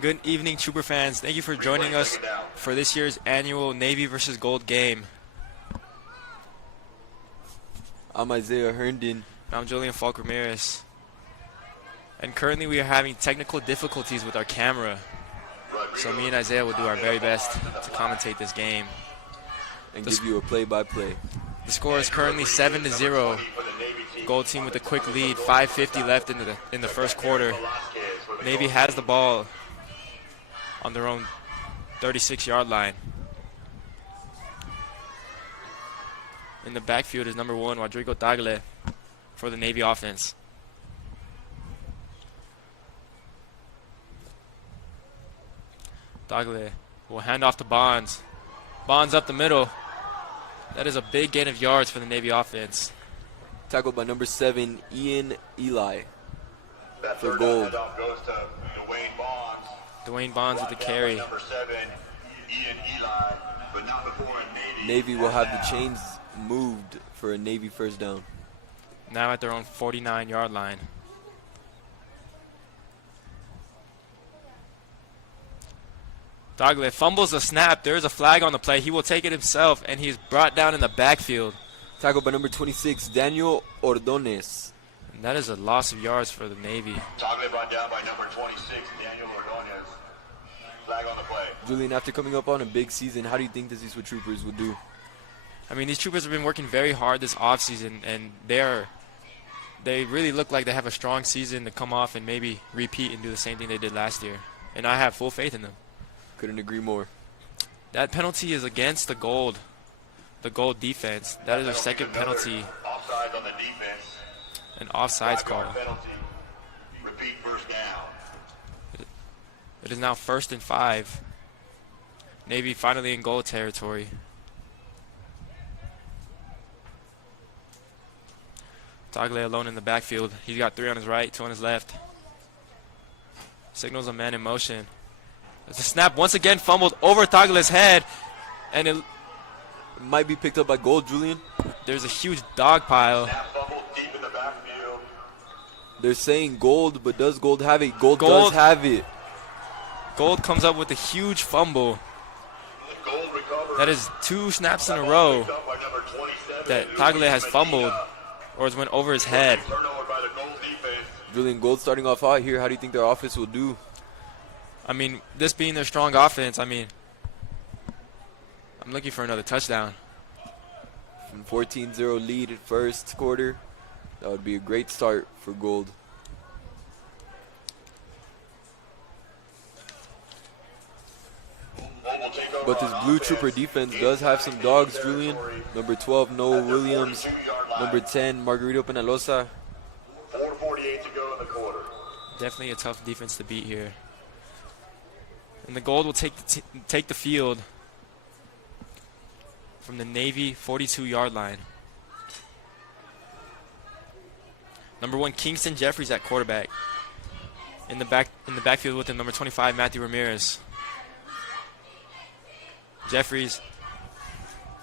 Good evening, Trooper fans. Thank you for joining us for this year's annual Navy versus Gold game. I'm Isaiah Herndon. I'm Julian Falk Ramirez. And currently we are having technical difficulties with our camera. So me and Isaiah will do our very best to commentate this game. And give you a play-by-play. The score is currently 7-0. Gold team with a quick lead, 5:50 left in the first quarter. Navy has the ball on their own 36-yard line. In the backfield is number 1, Rodrigo Tagle, for the Navy offense. Tagle will hand off to Bonds. Bonds up the middle. That is a big gain of yards for the Navy offense. Tackled by number 7, Ian Eli, for Gold. Goes to Dwayne Bonds with the carry. Number 7, Ian Eli, but not before a Navy will have the chains moved for a Navy first down. Now at their own 49-yard line. Tagle fumbles the snap. There is a flag on the play. He will take it himself, and he's brought down in the backfield. Tackled by number 26, Daniel Ordonez. And that is a loss of yards for the Navy. Tagle brought down by number 26, Daniel Ordonez. Flag on the play. Julian, after coming up on a big season, how do you think the Eastwood Troopers will do? I mean, these Troopers have been working very hard this offseason, and they really look like they have a strong season to come off and maybe repeat and do the same thing they did last year. And I have full faith in them. Couldn't agree more. That penalty is against the Gold defense. That is their second penalty. Offsides on the defense. An offsides call. Penalty. Repeat first down. It is now 1st and 5. Navy finally in goal territory. Tagle alone in the backfield. He's got 3 on his right, 2 on his left. Signals a man in motion. The snap once again fumbled over Tagle's head, and it might be picked up by Gold, Julian. There's a huge dog pile. Snap fumble deep in the backfield. They're saying Gold, but does Gold have it? Gold does have it. Gold comes up with a huge fumble. Gold recovers. That is 2 snaps in a row that Tagle has fumbled or has went over his head. Turnover by the Gold defense. Julian, Gold starting off hot here. How do you think their offense will do? I mean, this being their strong offense, I mean, I'm looking for another touchdown. From 14-0 lead at first quarter, that would be a great start for Gold. But this Blue Trooper defense does have some dogs, Julian. Number 12, Noah Williams. Number 10, Margarito Penalosa. 4:48 to go in the quarter. Definitely a tough defense to beat here. And the Gold will take the field from the Navy 42-yard line. Number 1, Kingston Jeffries at quarterback. In the backfield with the number 25, Matthew Ramirez. Jeffries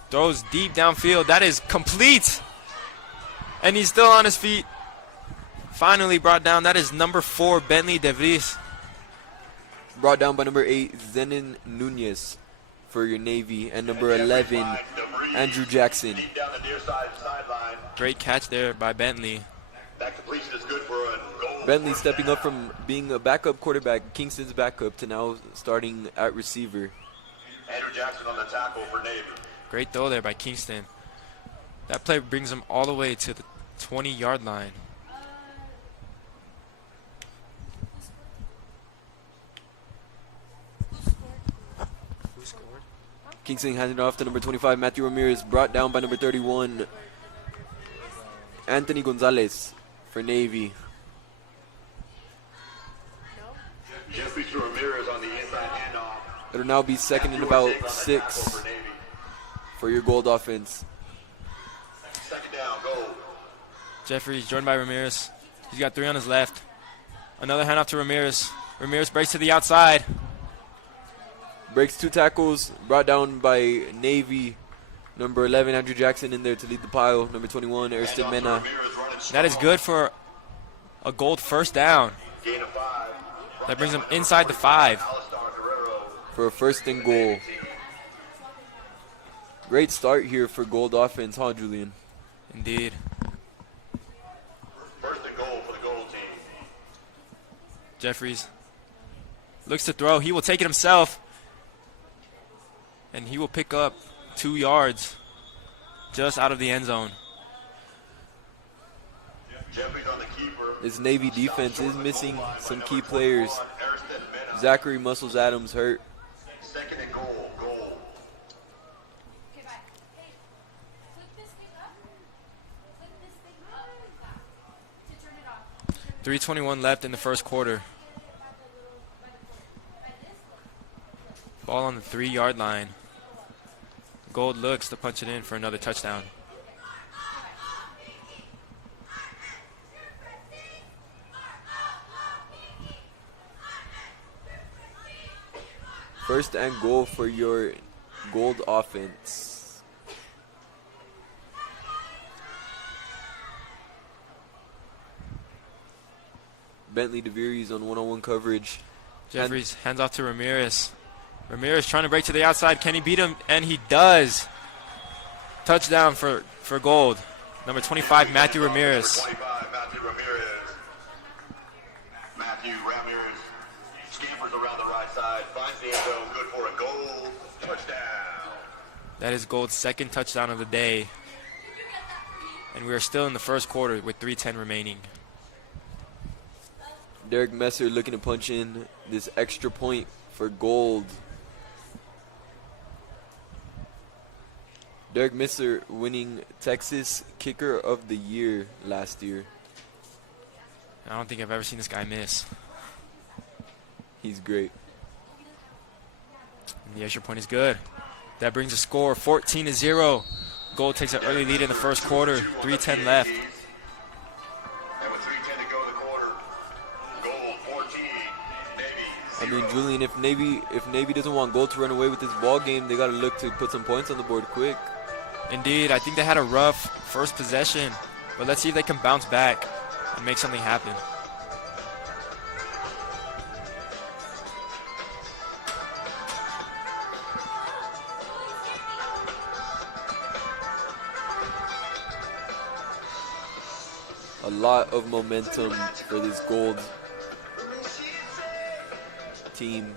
throws deep downfield. That is complete. And he's still on his feet. Finally brought down. That is number 4, Bentley DeVries. Brought down by number 8, Zenon Nunez for your Navy. And number 11, Andrew Jackson. Great catch there by Bentley. That completion is good for a Gold. Bentley stepping up from being a backup quarterback, Kingston's backup, to now starting at receiver. Andrew Jackson on the tackle for Navy. Great throw there by Kingston. That play brings him all the way to the 20-yard line. Kingston handed off to number 25, Matthew Ramirez, brought down by number 31, Anthony Gonzalez for Navy. Jeffries to Ramirez on the inside handoff. It'll now be 2nd and about 6 for your Gold offense. 2nd down, Gold. Jeffries joined by Ramirez. He's got 3 on his left. Another handoff to Ramirez. Ramirez breaks to the outside. Breaks 2 tackles, brought down by Navy. Number 11, Andrew Jackson in there to lead the pile. Number 21, Ariston Mena. That is good for a Gold first down. Gain of 5. That brings them inside the 5. for a first and goal. Great start here for Gold offense, huh, Julian? Indeed. First and goal for the goal team. Jeffries looks to throw. He will take it himself. And he will pick up 2 yards just out of the end zone. Jeffries on the keeper. This Navy defense is missing some key players. Zachary Muscles Adams hurt. Second and goal. Goal. 3:21 left in the first quarter. Ball on the 3-yard line. Gold looks to punch it in for another touchdown. First and goal for your Gold offense. Bentley DeVries on one-on-one coverage. Jeffries hands off to Ramirez. Ramirez trying to break to the outside. Can he beat him? And he does. Touchdown for Gold. Number 25, Matthew Ramirez. 25, Matthew Ramirez. Matthew Ramirez scampers around the right side, finds the end zone, good for a goal. Touchdown. That is Gold's second touchdown of the day. And we are still in the first quarter with 3:10 remaining. Derek Messer looking to punch in this extra point for Gold. Derek Messer winning Texas Kicker of the Year last year. I don't think I've ever seen this guy miss. He's great. And the extra point is good. That brings a score 14-0. Gold takes an early lead in the first quarter. 3:10 left. And with 3:10 to go in the quarter, goal 14, Navy. I mean, Julian, if Navy doesn't want Gold to run away with this ball game, they got to look to put some points on the board quick. Indeed, I think they had a rough first possession, but let's see if they can bounce back and make something happen. A lot of momentum for this Gold team.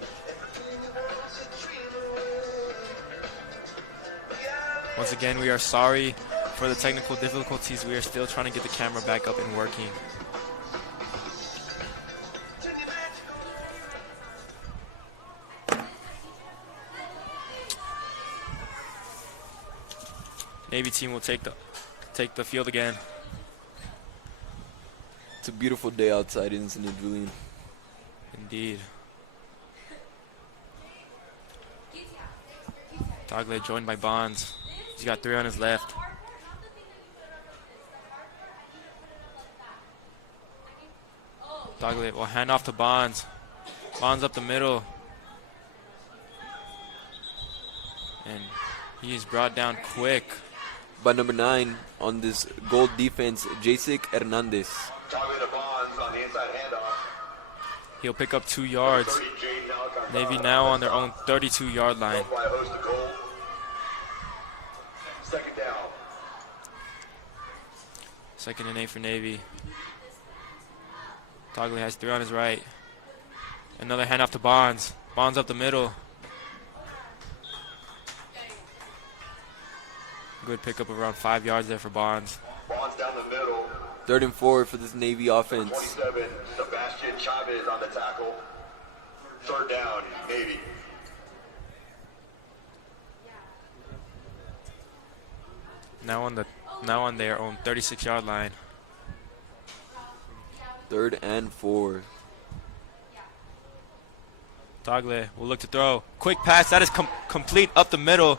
Once again, we are sorry for the technical difficulties. We are still trying to get the camera back up and working. Navy team will take the field again. It's a beautiful day outside, isn't it, Julian? Indeed. Tagle joined by Bonds. He's got 3 on his left. Tagle will hand off to Bonds. Bonds up the middle. And he is brought down quick. By number 9 on this Gold defense, Jacek Hernandez. Tagle to Bonds on the inside handoff. He'll pick up 2 yards. 30, Jaden Alcantara. Navy now on their own 32-yard line. By a host of goal. Second down. 2nd and 8 for Navy. Tagle has 3 on his right. Another handoff to Bonds. Bonds up the middle. Good pickup of around 5 yards there for Bonds. Bonds down the middle. 3rd and 4 for this Navy offense. 27, Sebastian Chavez on the tackle. 3rd down, Navy. Now on their own 36-yard line. 3rd and 4. Tagle will look to throw. Quick pass. That is complete up the middle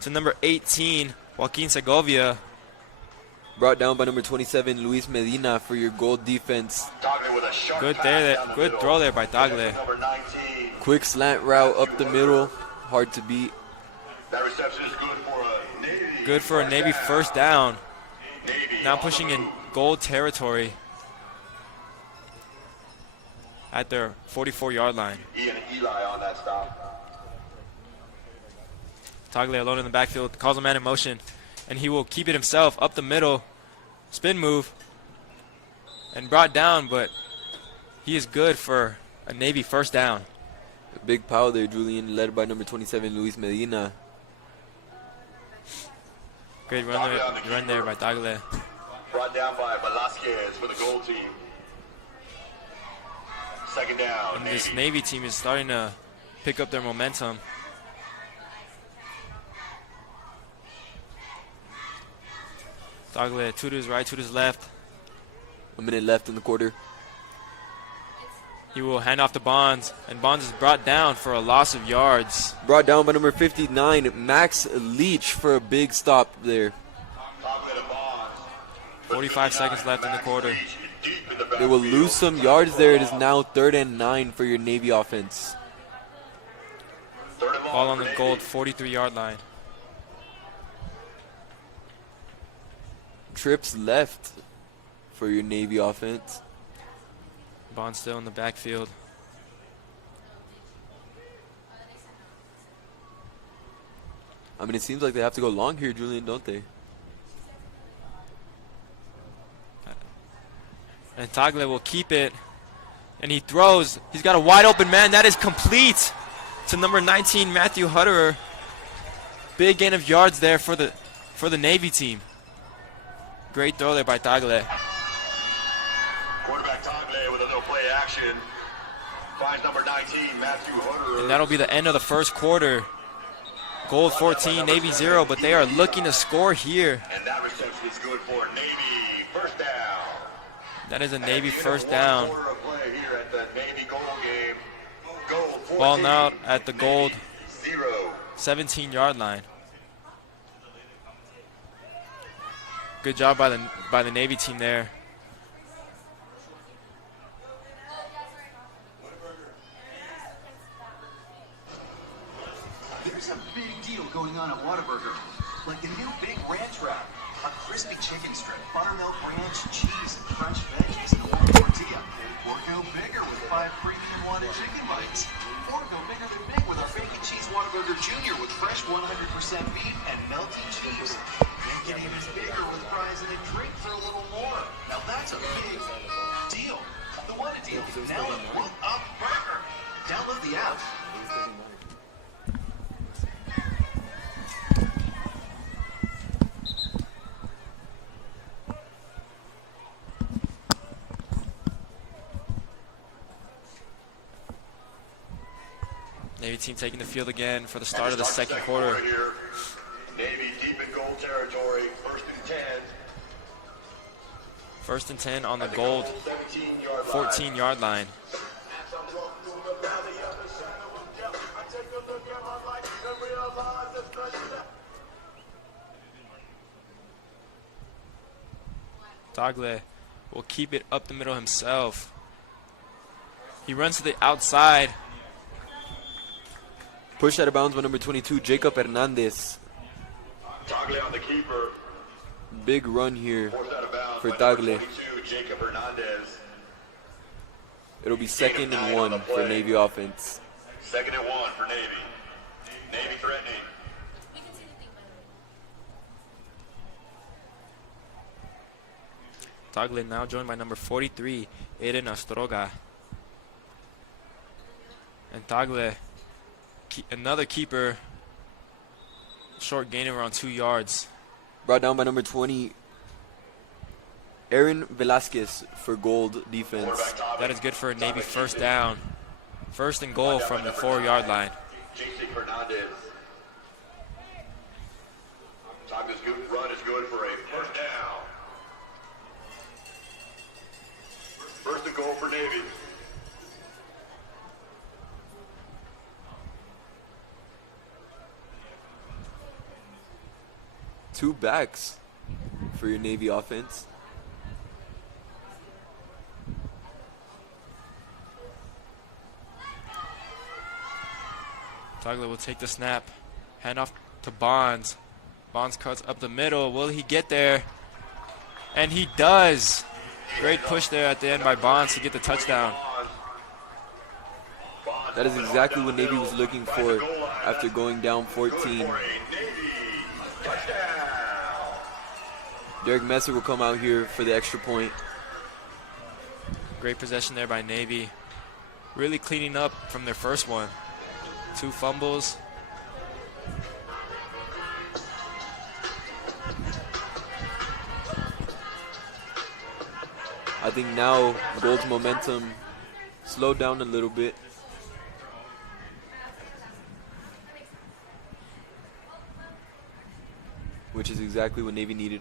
to number 18, Joaquin Segovia. Brought down by number 27, Luis Medina for your Gold defense. Tagle with a sharp Good pass there. down the Good middle. throw there by Tagle. Number 19. Quick slant route up the middle. Hard to beat. That reception is good for a Navy. Good for a Navy first down. Navy Now on the pushing in move. Gold territory. at their 44-yard line. Ian Eli on that stop. Tagle alone in the backfield, calls a man in motion, and he will keep it himself up the middle. Spin move, and brought down, but he is good for a Navy first down. A big power there, Julian, led by number 27, Luis Medina. Great run there by Tagle. Brought down by Velasquez for the goal team. Second down, And this Navy. Navy team is starting to pick up their momentum. Tagle, two to his right, two to his left. A minute left in the quarter. He will hand off to Bonds, and Bonds is brought down for a loss of yards. Brought down by number 59, Max Leach, for a big stop there. Tagle to Bonds. 45 seconds left in the quarter. Deep in the They will backfield. lose some yards there. It is now 3rd and 9 for your Navy offense. Third and long Ball on for the Navy. gold 43-yard line. Trips left for your Navy offense. Bonds still in the backfield. I mean, it seems like they have to go long here, Julian, don't they? And Tagle will keep it. And he throws. He's got a wide open man. That is complete to number 19, Matthew Hutterer. Big gain of yards there for the Navy team. Great throw there by Tagle. Quarterback Tagle with a little play action. Finds number 19, Matthew Hunter. And that'll be the end of the first quarter. Gold 14, Navy 0, but they are looking to score here. And that reception is good for Navy. First down. That is a Navy And first one down. quarter of play here at the Navy Gold game. Gold 14, Ball now at the Navy gold 0. 17-yard line. Good job by the Navy team there. There's a big deal going on at Whataburger. Like the new Big Ranch Wrap. A crispy chicken strip, buttermilk ranch, cheese, and fresh veggies in a warm tortilla. Or go bigger with 5 premium wanted chicken bites. Or go bigger than big with our bacon cheese Whataburger Jr. with fresh 100% beef and melty cheese. Then get even bigger with fries and a drink for a little more. Now that's a big deal. The What a Deal is now a What Up Burger. Download the app. Navy team taking the field again for the start of the Start second quarter. here. Navy deep in gold territory. First and 10. First and 10 on the gold 17-yard line. 14-yard line. Tagle will keep it up the middle himself. He runs to the outside. Pushed out of bounds by number 22, Jacob Hernandez. Tagle on the keeper. Big run here Forced out of bounds for by number Tagle. 22, Jacob Hernandez. It'll be 2nd and 1 for Navy offense. 2nd and 1 for Navy. Navy threatening. Tagle now joined by number 43, Aiden Astroga. And Tagle, another keeper, short gain of around 2 yards. Brought down by number 20, Aaron Velasquez for gold defense. Quarterback Tagle. That is good for a Navy first down. First and goal from the 4-yard line. JC Hernandez. Tagle's good run is good for a first down. First and goal for Navy. Two backs for your Navy offense. Tagle will take the snap. Hand off to Bonds. Bonds cuts up the middle. Will he get there? And he does. Great push there at the end by Bonds to get the touchdown. That is exactly what Navy was looking for after going down 14. Derek Messer will come out here for the extra point. Great possession there by Navy. Really cleaning up from their first one. 2 fumbles. I think now Gold's momentum slowed down a little bit. Which is exactly what Navy needed.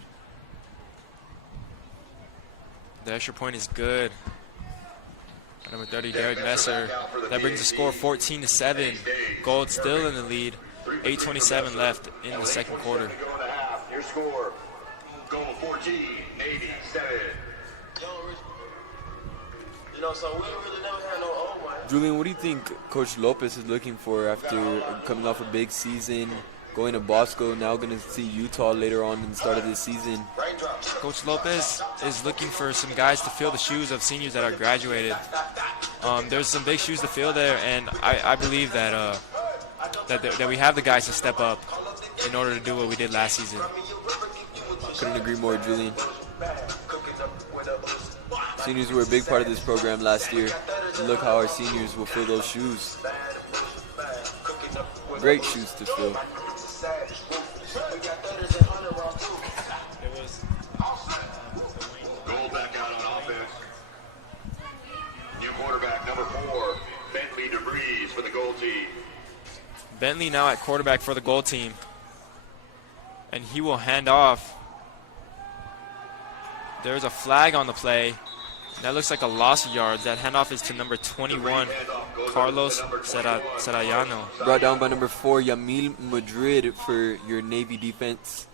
The extra point is good. Number 30, Derek Messer. That brings the score 14-7. Gold still in the lead. 8:27 left in the second quarter. Your score, Gold 14, Navy 7. You know, so we really never had no old one. Julian, what do you think Coach Lopez is looking for after coming off a big season, going to Bosco, now going to see Utah later on in the start of this season? Raindrops. Coach Lopez is looking for some guys to fill the shoes of seniors that are graduated. There's some big shoes to fill there, and I believe that that we have the guys to step up in order to do what we did last season. Couldn't agree more, Julian. Seniors were a big part of this program last year. And look how our seniors will fill those shoes. Great shoes to fill. Gold back out on offense. New quarterback, number 4, Bentley DeVries for the Gold team. Bentley now at quarterback for the Gold team. And he will hand off. There's a flag on the play. That looks like a loss of yards. That handoff is to number 21, Carlos Serrayano. Brought down by number 4, Yamil Madrid for your Navy defense.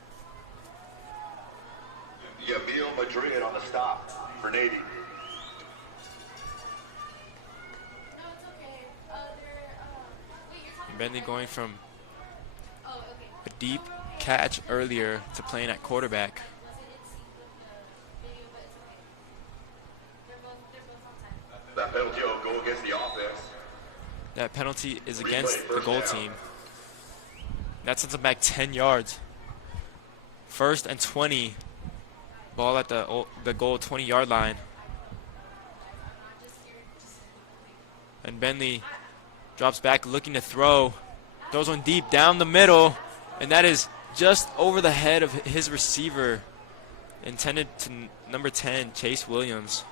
Yamil Madrid on the stop for Navy. Bentley going from a deep catch earlier to playing at quarterback. That penalty will go against the offense. That penalty is against the Gold team. That sends them back 10 yards. 1st and 20. Ball at the goal 20-yard line. And Bentley drops back looking to throw. Throws one deep down the middle. And that is just over the head of his receiver. Intended to number 10, Chase Williams.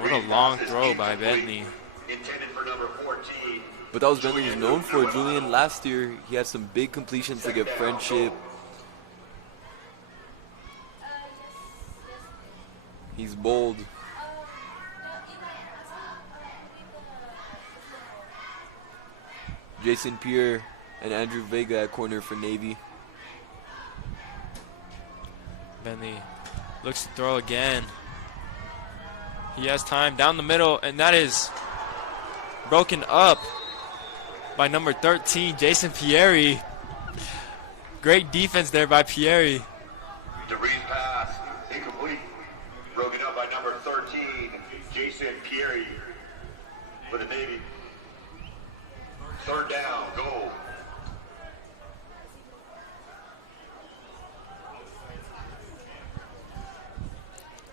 What a long throw by Bentley. Intended for number 14. But that was Bentley was known for, Julian. Last year, he had some big completions to get Friendship. He's bold. Jason Pierre and Andrew Vega at corner for Navy. Bentley looks to throw again. He has time down the middle, and that is broken up by number 13, Jason Pieri. Great defense there by Pieri. DeVries pass, incomplete. Broken up by number 13, Jason Pieri for the Navy. 3rd down, goal.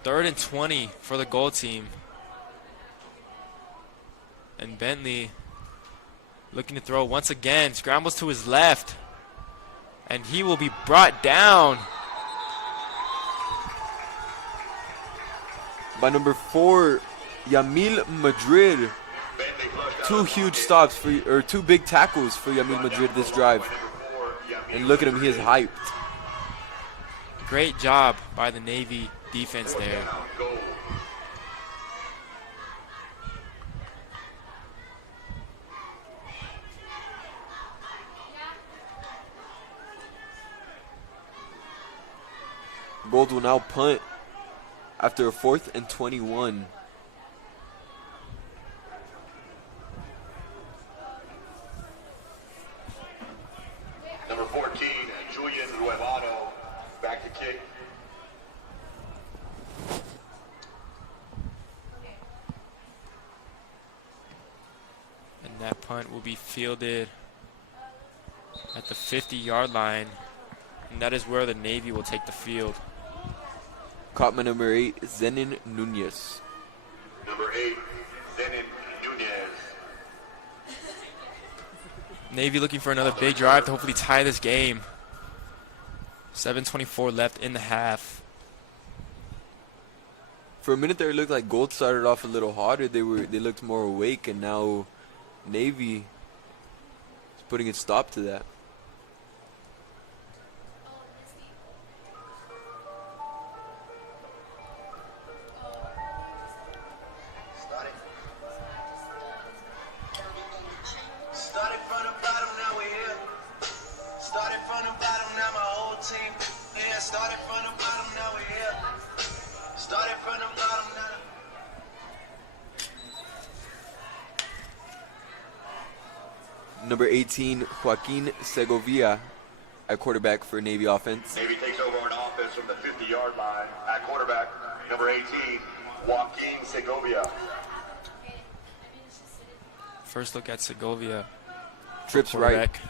Third and 20 for the Gold team. And Bentley looking to throw once again. Scrambles to his left. And he will be brought down. By number 4, Yamil Madrid. 2 huge stops for, or 2 big tackles for Yamil Madrid this drive. And look at him, he is hyped. Great job by the Navy defense there. Gold will now punt after a 4th and 21. Number 14, Julian Ruevano, back to kick. that punt will be fielded at the 50-yard line. And that is where the Navy will take the field. Caught by number 8, Zenin Nunez. Number 8, Zenin Nunez. Navy looking for another big drive to hopefully tie this game. 7:24 left in the half. For a minute there, it looked like Gold started off a little hotter. They looked more awake, and now Navy is putting a stop to that. Started from the bottom, now we're here. Started from the bottom, now my whole team. Yeah, started from the bottom, now we're here. Started from the bottom, now. Number 18, Joaquin Segovia at quarterback for Navy offense. Navy takes over on offense from the 50-yard line. At quarterback, number 18, Joaquin Segovia. First look at Segovia. Trips right. Quarterback.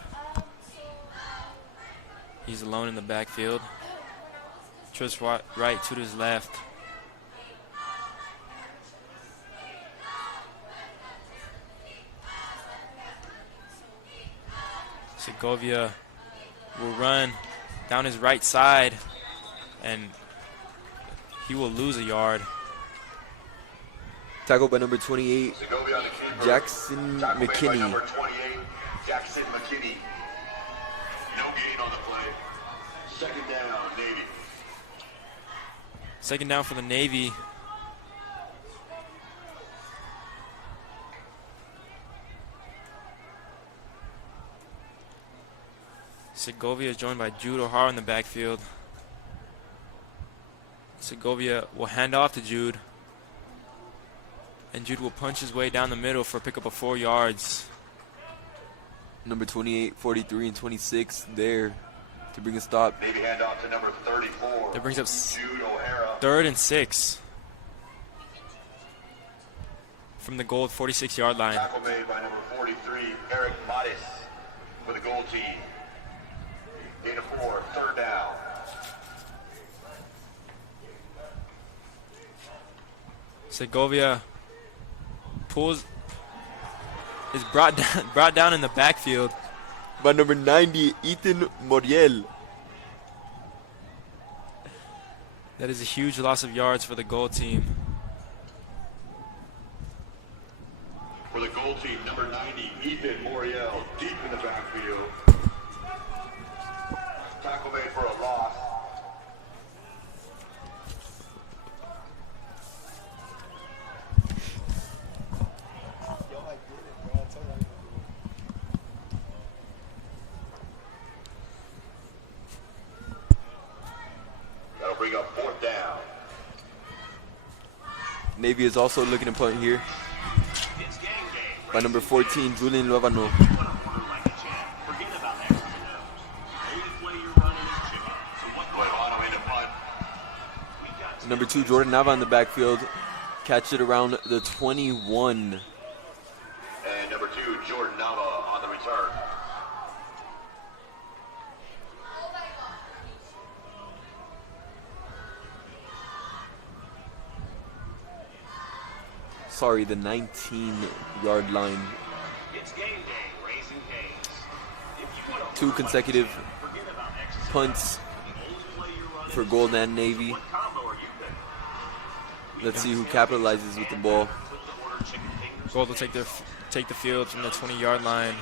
He's alone in the backfield. Trips right to his left. Segovia will run down his right side, and he will lose a yard. Tackled by number 28, Segovia on the keeper. Jackson Tackled made by McKinney. number 28, Jackson McKinney. No gain on the play. Second down, Navy. Second down for the Navy. Segovia is joined by Jude O'Hara in the backfield. Segovia will hand off to Jude. And Jude will punch his way down the middle for a pickup of 4 yards. Number 28, 43, and 26 there to bring a stop. Navy handoff to number 34. That brings up Jude O'Hara. 3rd and 6 from the goal 46-yard line. Tackle made by number 43, Eric Mattis for the goal team. Gain of 4, 3rd down. Segovia is brought down in the backfield. By number 90, Ethan Moriel. That is a huge loss of yards for the goal team. For the goal team, number 90, Ethan Moriel, deep in the backfield. Tackle made for a loss. That'll bring up 4th down. Navy is also looking to punt here. By number 14, Julian Lovano. Number 2, Jordan Nava in the backfield. Catch it around the 21. And number 2, Jordan Nava on the return. Sorry, the 19-yard line. It's game day, raising canes. If you want to 2 consecutive forget about exercise, punts the only play you're running for Gold and Navy. what combo are you picking? Let's see who capitalizes with the ball. Put the order chicken fingers. Gold will take the field from the 20-yard line.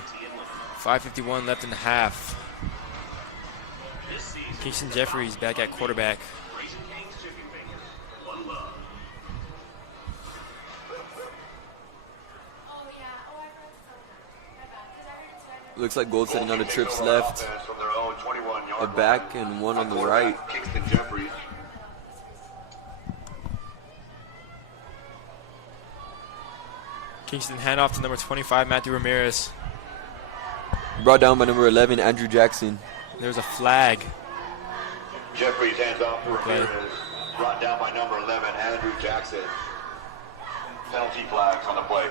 5:51 left in the half. This season, Kingston Jeffries back at quarterback. raising canes chicken fingers. One love. Looks like Gold setting on the trips left, Offense from their own 21-yard a back, line. and one on the Quarterback, right. Kingston Jeffries. Kingston handoff to number 25, Matthew Ramirez. Brought down by number 11, Andrew Jackson. There's a flag. Jeffries hands off to Okay. Ramirez. Brought down by number 11, Andrew Jackson. Penalty flags on the play.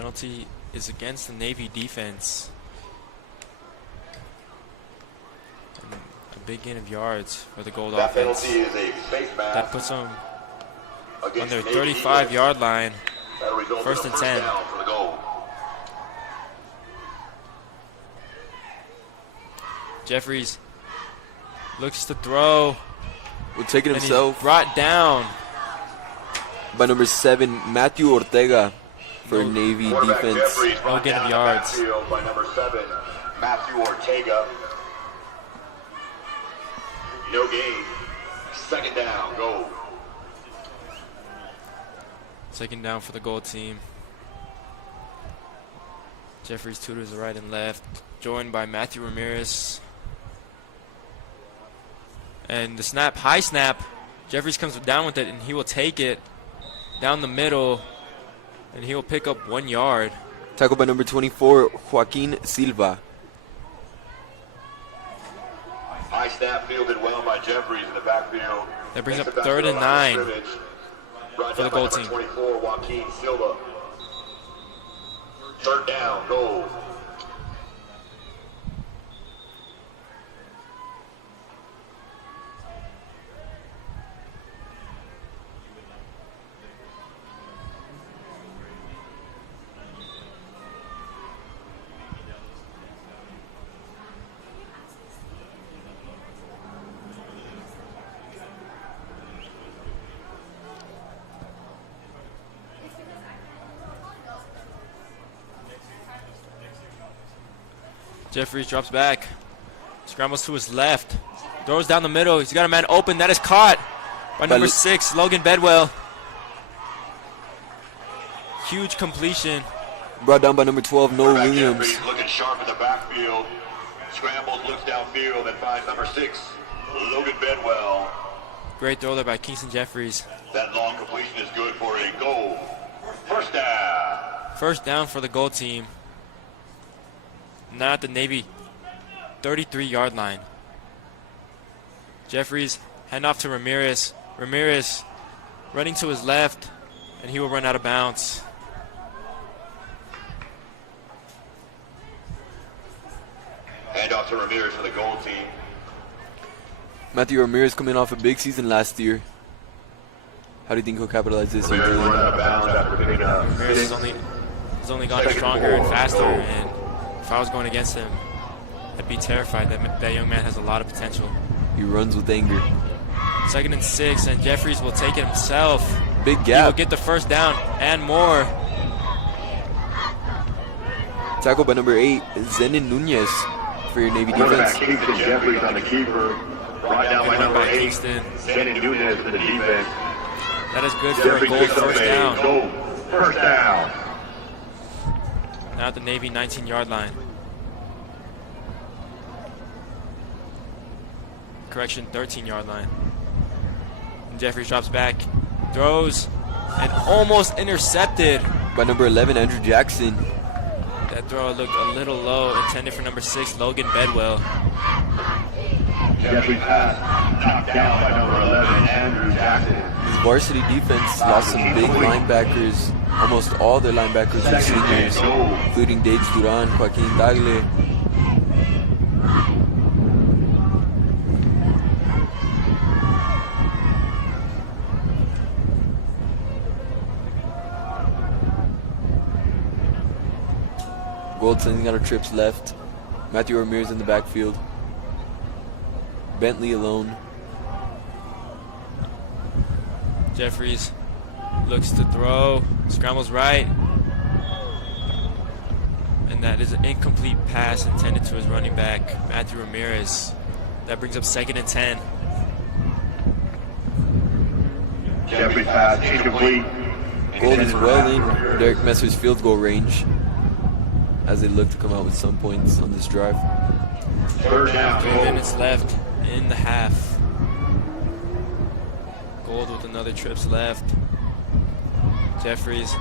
penalty is against the Navy defense. And a big gain of yards for the Gold That offense. penalty is a face That mask puts them on against their the Navy 35-yard line. That'll result in First a and 10. down for the goal. Jeffries looks to throw, Will take it and he's himself brought down. by number 7, Matthew Ortega for No. Navy Quarterback defense. Jeffries No brought gain of down in the yards. backfield by number 7, Matthew Ortega. No gain. Second down, go. Second down for the Gold team. Jeffries tutors the right and left, joined by Matthew Ramirez. And the snap, high snap. Jeffries comes down with it, and he will take it down the middle, and he will pick up 1 yard. Tackled by number 24, Joaquin Silva. High snap fielded well by Jeffries in the backfield. That brings up Makes the 3rd and backfield line of 9 scrimmage. Brought for the down by Gold number team. 24, Joaquin Silva. Third down, goal. Jeffries drops back, scrambles to his left, throws down the middle. He's got a man open. That is caught by number 6, Logan Bedwell. Huge completion. Brought down by number 12, Noah Quarterback Williams. Jeffries looking sharp in the backfield. Scrambles, looks downfield, and finds number 6, Logan Bedwell. Great throw there by Kingston Jeffries. That long completion is good for a goal. First down. First down for the Gold team. Now at the Navy 33-yard line. Jeffries heading off to Ramirez. Ramirez running to his left, and he will run out of bounds. Hand off to Ramirez for the Gold team. Matthew Ramirez coming off a big season last year. How do you think he'll capitalize this year? Ramirez runs out of bounds after picking up Ramirez has only gotten stronger and faster, and if I was going against him, I'd be terrified. That young man has a lot of potential. He runs with anger. 2nd and 6, and Jeffries will take it himself. Big He will gap. get the first down and more. Tackled by number 8, Zenon Nunez for your Navy Quarterback defense. Kingston Jeffries on the keeper. Brought down by Good run number by 8, Kingston. Zenon Nunez for the defense. That is good for a Jeffries goal picks up first a down. goal. First down. Now at the Navy 19-yard line. Correction, 13-yard line. And Jeffries drops back, throws, and almost intercepted. By number 11, Andrew Jackson. That throw looked a little low, intended for number 6, Logan Bedwell. Jeffries pass knocked down by number 11, Andrew Jackson. His varsity defense lost some big linebackers. Almost all their linebackers were seniors, including Dage Duran, Joaquin Tagle. Gold sending out of trips left. Matthew Ramirez in the backfield. Bentley alone. Jeffries looks to throw, scrambles right. And that is an incomplete pass intended to his running back, Matthew Ramirez. That brings up 2nd and 10. Jeffries pass incomplete. Gold is well in Derek Messer's field goal range as they look to come out with some points on this drive. Third down, 3 goal. minutes left in the half. Gold with another trips left. Jeffries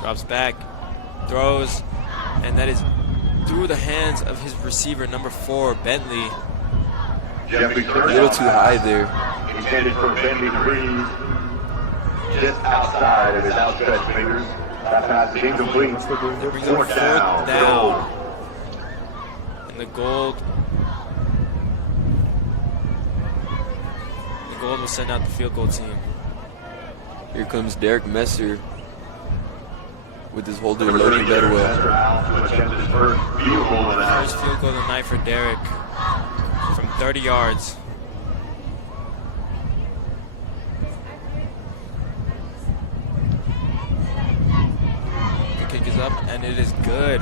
drops back, throws, and that is through the hands of his receiver, number 4, Bentley. Jeffries A third little down too high there. intended for Bentley Breeze. Just outside of his outstretched fingers. That pass is incomplete. That brings up Fourth fourth down. down. And the Gold will send out the field goal team. Here comes Derek Messer with his holder loading Bedwell. First field goal of the night for Derek from 30 yards. The kick is up, and it is good.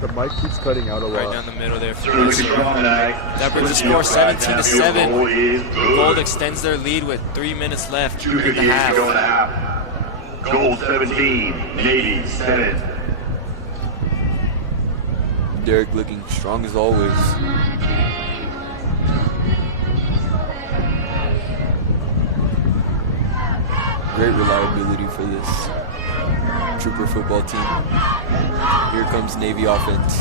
The mic keeps cutting out a lot. Right down the middle there for Messer. That brings the score 17-7. Gold extends their lead with 3 minutes left in the 2:58 to go in half. the half. Gold 17, Navy 7. Derek looking strong as always. Great reliability for this Trooper football team. Here comes Navy offense,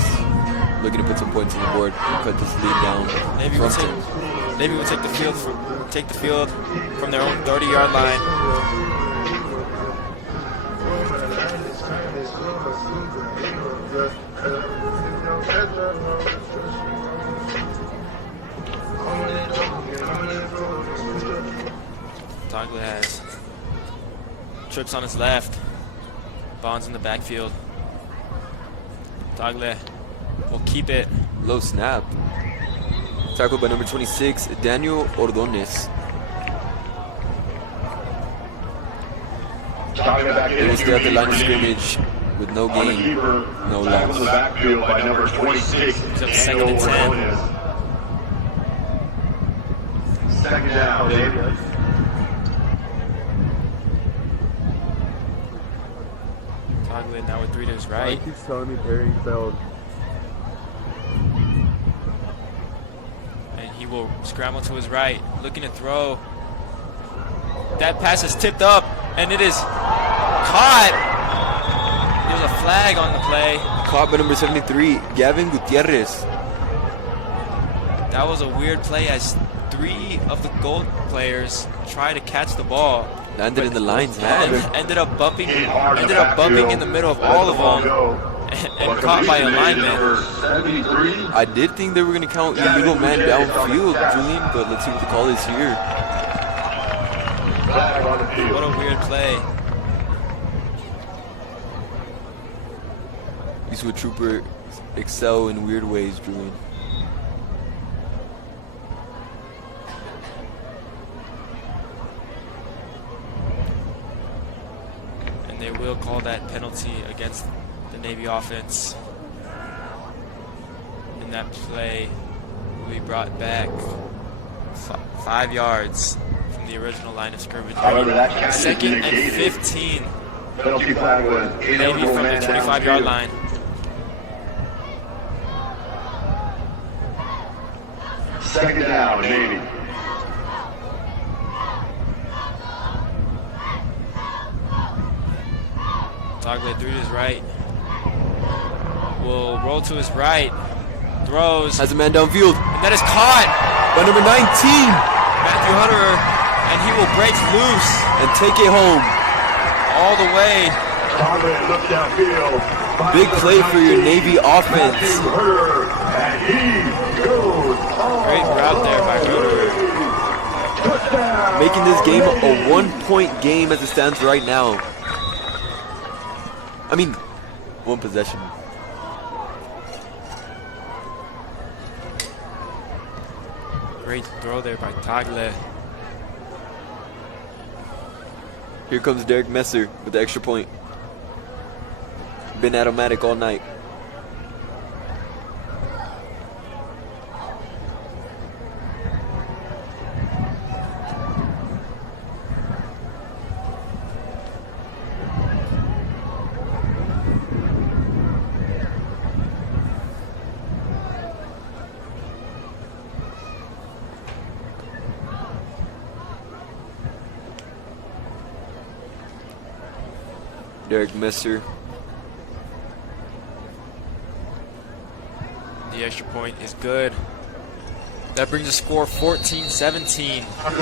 looking to put some points on the board, cut this lead down. Navy will take the field from their own 30-yard line. Tagle has trips on his left. Bonds in the backfield. Tagle will keep it. Low snap. Tackled by number 26, Daniel Ordonez. They will stay at the line of scrimmage with no gain, no loss. The backfield by number 26, He's up 2nd and 10. Second down, David. Tagle now with 3 to his Mike right. keeps telling me Perry failed. And he will scramble to his right, looking to throw. That pass is tipped up, and it is caught. There's a flag on the play. Caught by number 73, Gavin Gutierrez. That was a weird play as 3 of the Gold players tried to catch the ball. Landed in the line's And hand. ended up bumping in the middle of all of them and caught by a lineman. I did think they were going to count illegal man downfield, Julian, but let's see what the call is here. What a weird play. These would Trooper excel in weird ways, Julian. And they will call that penalty against the Navy offense. And that play will be brought back 5 yards from the original line of scrimmage. However, that catch is 2nd and indicated. 15. Penalty flag was Navy from the 25-yard line. Second down, Navy. Tagle through to his right. Will roll to his right. Throws. Has a man downfield And that is caught. by number 19 Matthew Hunter. And he will break loose and take it home. all the way. Look downfield. Big play for your Navy offense. And he goes on. Great route there by Hunter. Making this game a 1-point game as it stands right now. I mean, 1 possession. Great throw there by Tagle. Here comes Derek Messer with the extra point. Been automatic all night. Derek Messer. The extra point is good. That brings the score 14-17.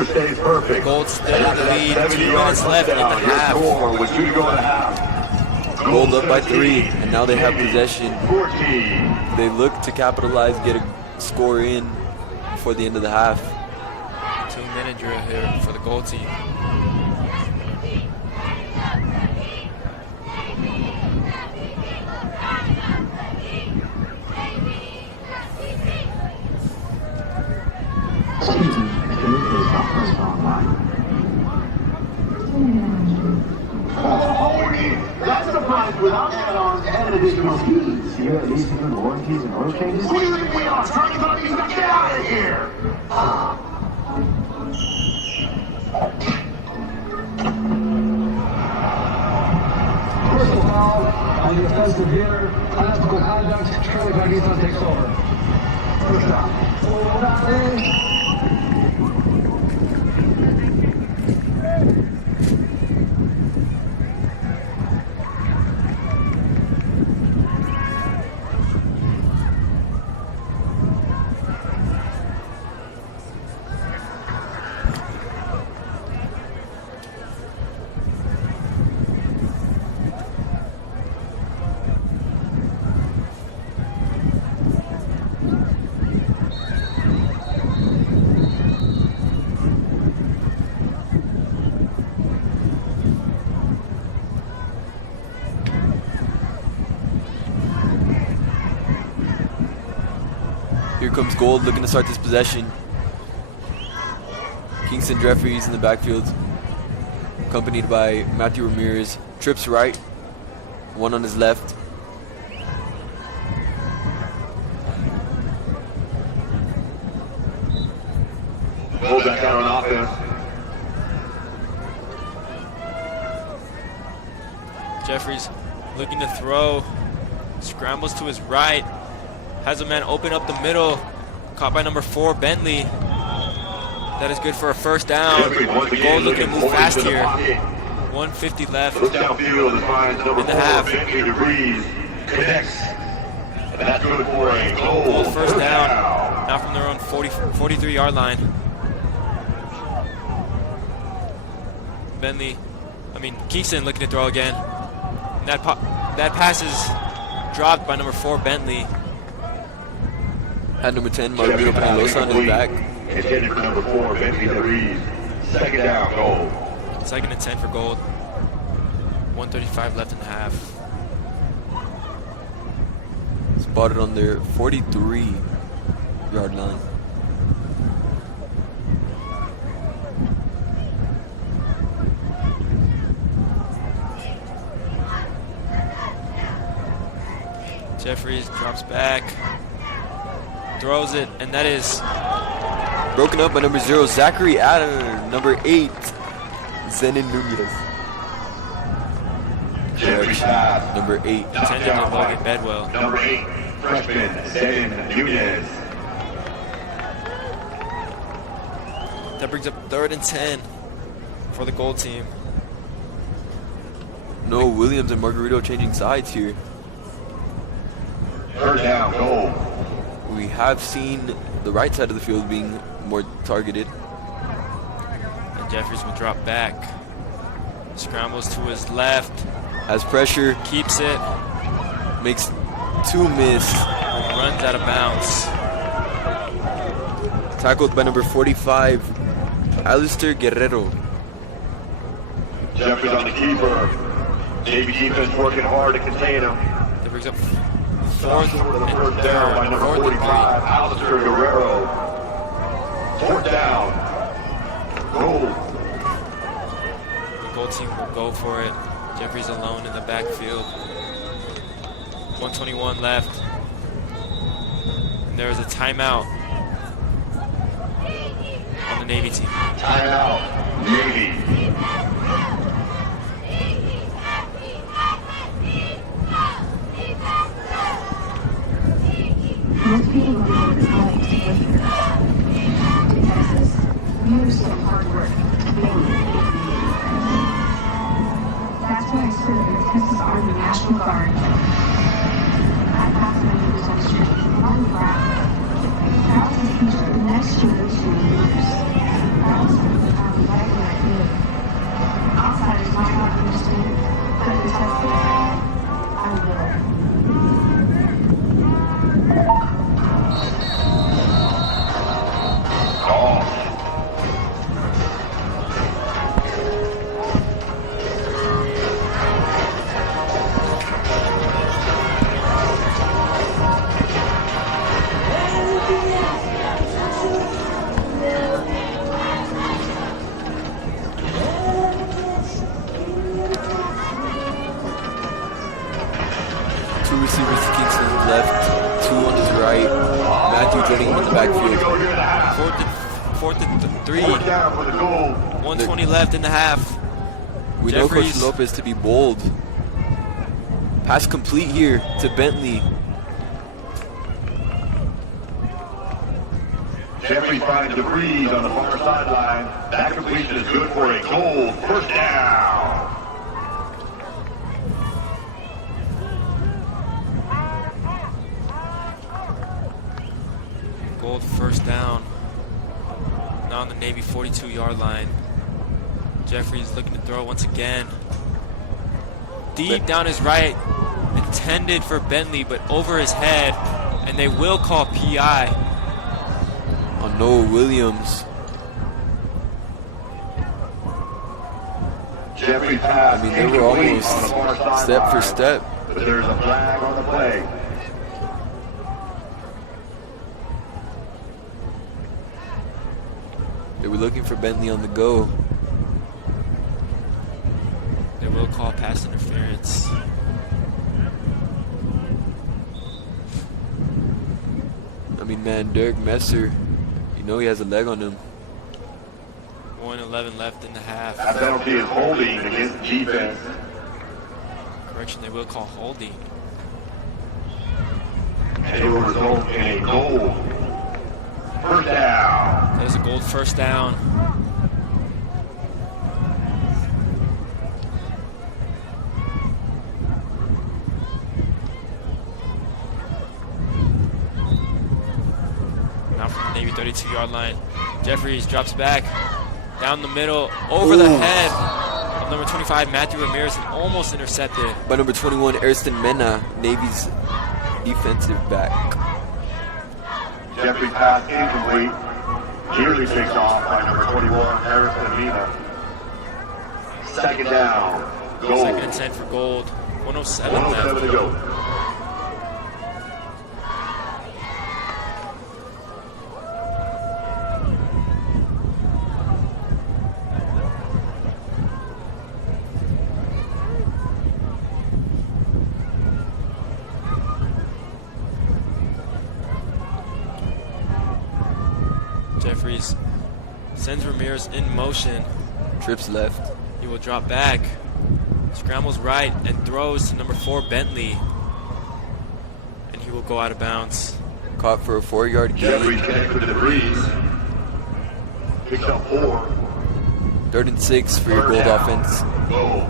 Stays perfect. Gold still in the lead. 2 minutes left in the half. Score with 2 to go in the half. Gold up by 3, and now they have possession. 14. They look to capitalize, get a score in before the end of the half. 2-minute drill here for the gold team. That's the price without add-ons and additional fees. You have leasing and warranties and oil changes. Who do you think we are? Trying to get out of here! Personal foul on the offensive hitter. Unethical conduct. Charlie Baggies takes over. First down. Here comes Gold looking to start this possession. Kingston Jeffries in the backfield, accompanied by Matthew Ramirez. Trips right, one on his left. Hold back out on offense. Jeffries looking to throw. Scrambles to his right. Has a man open up the middle. Caught by number 4, Bentley. That is good for a first down. Gold looking to move fast here. 150 left Looks downfield and finds number in the 4, half. Bentley DeVries. Connects. And that's good for a Gold goal. first down. Now from their own 43-yard line. Kingston looking to throw again. And that pass is dropped by number 4, Bentley. At number 10, Margarito Penalosa on his back. Intended for number 4, Bentley DeVries. Second down, goal. 2nd and 10 for Gold. 1:35 left in the half. Spotted on their 43-yard line. Jeffries drops back. Throws it, and that is Broken up by number 0, Zachary Adder. Number 8, Zenon Nunez. Jeffries pass. Number 8. intended to Logan Bedwell. Number 8, freshman, Zenon Nunez. That brings up 3rd and 10 for the Gold team. No, Williams and Margarito changing sides here. Third down, goal. We have seen the right side of the field being more targeted. And Jeffries will drop back. Scrambles to his left. Has pressure, Keeps it. makes 2 miss. Runs out of bounds. Tackled by number 45, Alistair Guerrero. Jeffries on the keeper. Navy defense working hard to contain him. That brings up 4th To the and first down by 3rd. number 4th and 45, Alistair Guerrero. 4th down. Goal. 3. The Gold team will go for it. Jeffries alone in the backfield. 1:21 left. And there is a timeout on the Navy team. Timeout. Navy. Most people don't know what it's like to live here. In Texas, we understand hard work, family, that's why I serve in the Texas Army National Guard. I passed my years on street, and I'm proud. Proud to teach the next generation of leaders. Proud to be how we like what I do. Outsiders might not understand, but in Texas, the backfield. Fourth and three. Fourth down for the goal. 120 left in the half. We know Coach Jeffries. Lopez to be bold. Pass complete here to Bentley. Jeffries finds DeVries on the far sideline. That completion is good for a goal. First down. Gold first down. Now on the Navy 42-yard line. Jeffries looking to throw once again. Deep down his right. Intended for Bentley, but over his head. And they will call PI. On Noah Williams. Jeffries pass. I mean, they were almost on the far step for sideline, step. but there's a flag on the play. They were looking for Bentley on the go. They will call pass interference. I mean, man, Derek Messer, you know he has a leg on him. 1:11 left in the half. That penalty is holding against defense. Correction, they will call holding. And it will result in a goal. First down. That is a Gold first down. Now from the Navy 32-yard line. Jeffries drops back. Down the middle. Over the Ooh. head of number 25, Matthew Ramirez, and almost intercepted. By number 21, Ariston Mena, Navy's defensive back. Jeffries pass incomplete. Nearly picked off by number 21, Harrison Amina. Second down. Goal. Second and 10 for Gold. 107 107 left. to go. Jeffries sends Ramirez in motion. Trips left. He will drop back, scrambles right, and throws to number 4, Bentley. And he will go out of bounds. Caught for a 4-yard Jeffries gain. connects with DeVries. Picks up 4. 3rd and 6 for your Third Gold down. offense. Goal.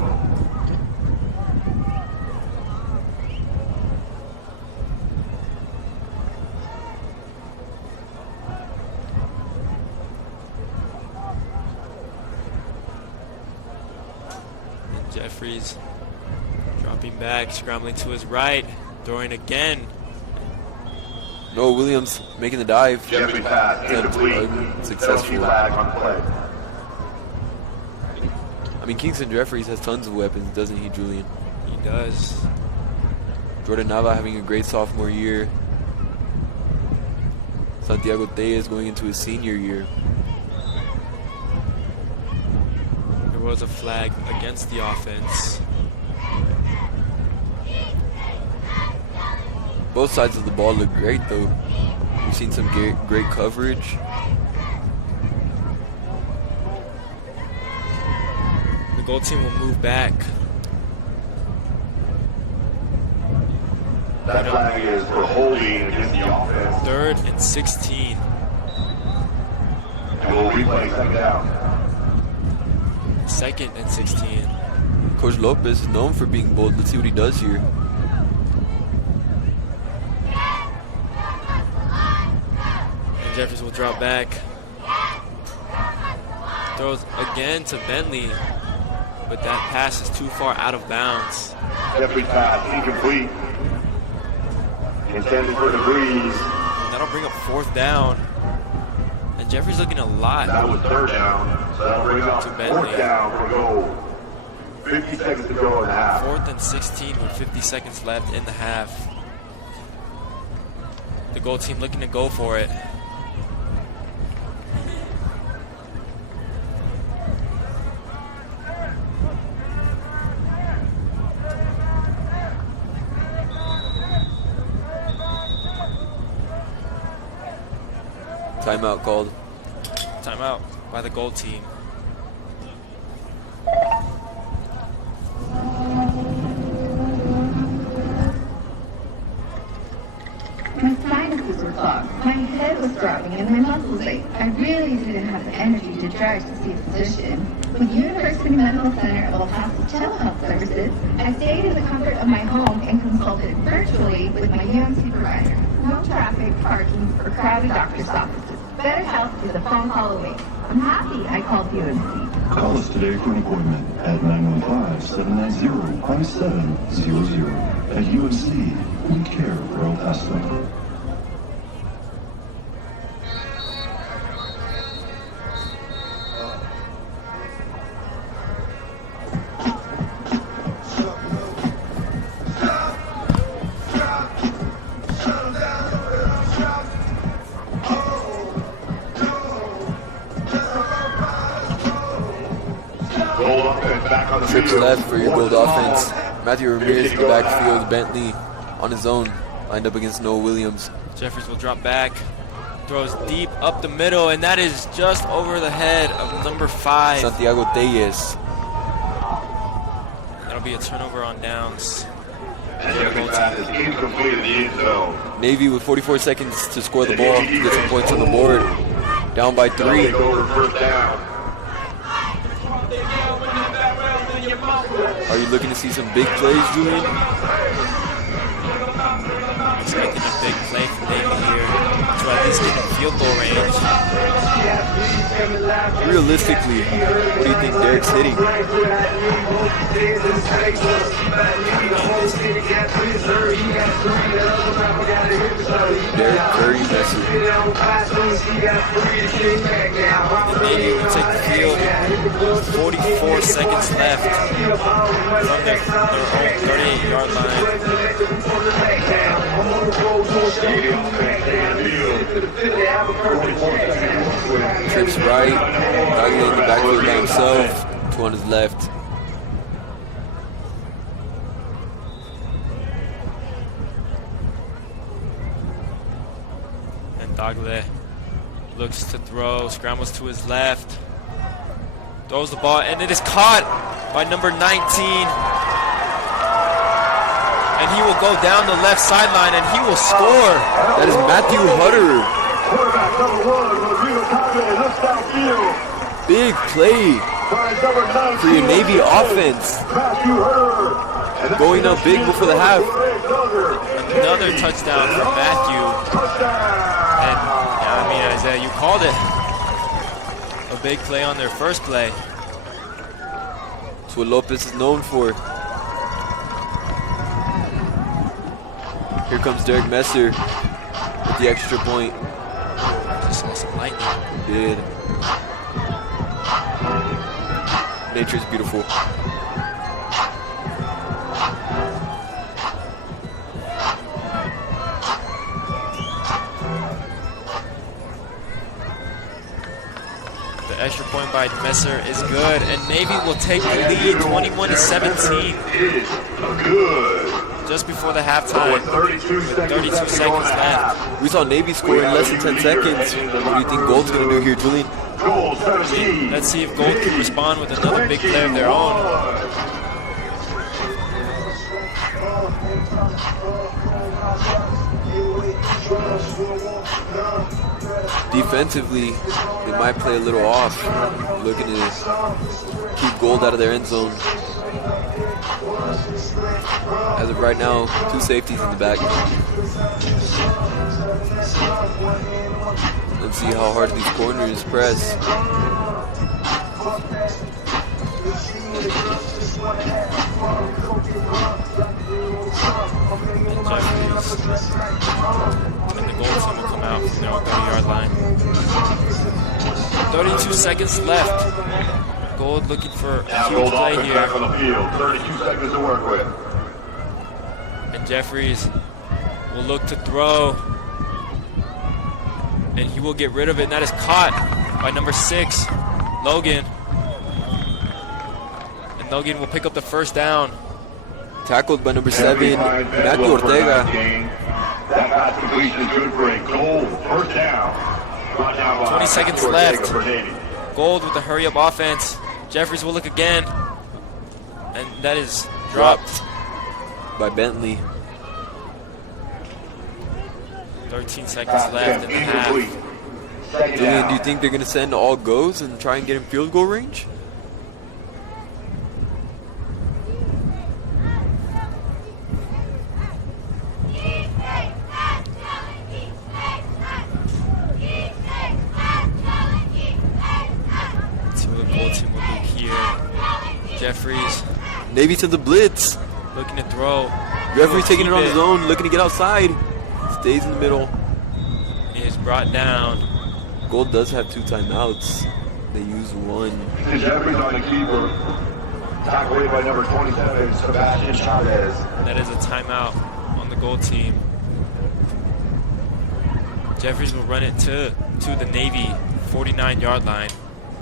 And Jeffries dropping back, scrambling to his right, throwing again. Noah Williams making the dive. Jeffries pass incomplete. Successful. Penalty flag on play. I mean, Kingston Jeffries has tons of weapons, doesn't he, Julian? He does. Jordan Nava having a great sophomore year. Santiago Tellez going into his senior year. There was a flag against the offense. Both sides of the ball look great, though. We've seen some great coverage. The Gold team will move back. That flag is for holding against the offense. 3rd and 16. And we'll replay second down. 2nd and 16. Coach Lopez is known for being bold. Let's see what he does here. And Jeffries will drop back. Throws again to Bentley, but that pass is too far out of bounds. Jeffries pass incomplete. Intended for DeVries. And that'll bring up 4th down. And Jeffries looking a lot. That was 3rd down. So that'll bring up To Bentley. 4th down for a goal. 50 seconds to go in the half. 4th and 16 with 50 seconds left in the half. The Gold team looking to go for it. Timeout called. Timeout by the Gold team. My sinuses were clogged, my head was throbbing, and my muscles ached. I really didn't have the energy to drive to see a physician. With University Medical Center of El Paso Telehealth Services, I stayed in the comfort of my home and consulted virtually with my UMC provider. No traffic, parking, or crowded doctor's offices. Better health is a phone call away. I'm happy I called UMC. Call us today for an appointment at 915-790-5700. At UMC, we care for El Paso. Trips left for your Gold offense. Matthew Ramirez in the backfield. Bentley on his own, lined up against Noah Williams. Jeffries will drop back. Throws deep up the middle, and that is just over the head of number 5. Santiago Tellez. That'll be a turnover on downs. Jeffrey pass is incomplete in the end zone. Navy with 44 seconds to score the ball, to get some points on the board. Down by 3. Over first down. Are you looking to see some big plays, Julian? Expecting a big play from Navy here to at least get in field goal range. Realistically, what do you think Derek's hitting? Derek Curry Messer. The Navy will take the field. 44 seconds left from their own 38-yard line. Trips right, Tagle in the backfield by himself, 2 on his left. And Tagle looks to throw, scrambles to his left, throws the ball, and it is caught by number 19. And he will go down the left sideline, and he will score. That is Matthew Hutter. Quarterback number 1, Rodrigo Tagle, looks downfield. Big play for your Navy offense. Matthew Hutter. Going up big before the half. Another touchdown from Matthew. And yeah, I mean, Isaiah, you called it. A big play on their first play. That's what Lopez is known for. Here comes Derek Messer with the extra point. Just saw some lightning. He did. Nature's beautiful. The extra point by Messer is good, and Navy will take the lead 21-17. Good. Just before the halftime, with 32 seconds left. We saw Navy score in less than 10 seconds. What do you think Gold's going to do here, Julian? Goal 17. Let's see if Gold can respond with another big play of their own. Defensively, they might play a little off, looking to keep Gold out of their end zone. As of right now, 2 safeties in the back. Let's see how hard these corners press. And Jeffries and the Gold team will come out from their own 30-yard line. 32 seconds left. Gold looking for a huge play Back here. on the field. 32 seconds to work with. And Jeffries will look to throw. And he will get rid of it. And that is caught by number 6, Logan. And Logan will pick up the first down. Tackled by number 7, Matthew Ortega. That pass completion is good for a goal. First down. Brought down by 20 seconds Jacob left. for Navy. Gold with the hurry-up offense. Jeffries will look again. And that is dropped. By Bentley. 13 seconds left in the half. Incomplete. Second Julian, down. do you think they're going to send all goes and try and get in field goal range? Let's see what the gold team will do here. Jeffries Navy sends a blitz. looking to throw. Referee taking it Keep on his own, looking to get outside. Stays in the middle. He is brought down. Gold does have 2 timeouts. They use 1. Jeffries on the keeper. Tackled away by number 27, Sebastian Chavez. That is a timeout on the gold team. Jeffries will run it to the Navy 49-yard line.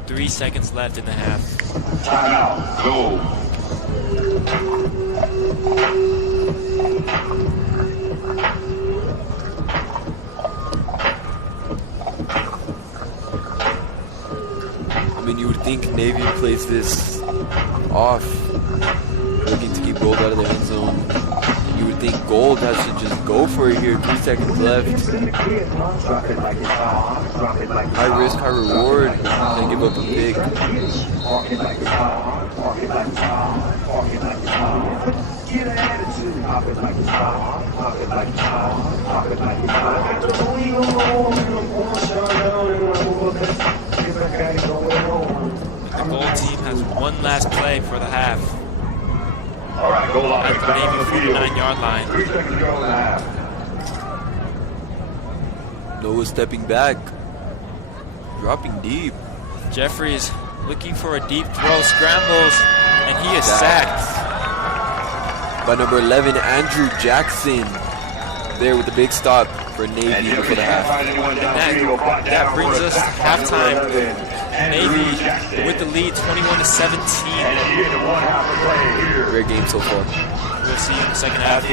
3 seconds left in the half. Timeout. Go. I mean, you would think Navy plays this off, looking to keep Gold out of their end zone. You would think Gold has to just go for it here. 3 seconds left. High risk, high reward. Can't give up a pick. The gold team has one last play for the half All right, goal line. at the Navy 49-yard line. 3 seconds to go in the half. Noah stepping back. Dropping deep. Jeffries looking for a deep throw, scrambles, and he is sacked. By number 11, Andrew Jackson. There with the big stop for Navy before the half. That brings us to halftime. Navy with the lead 21-17. Great game so far. We'll see you in the second half.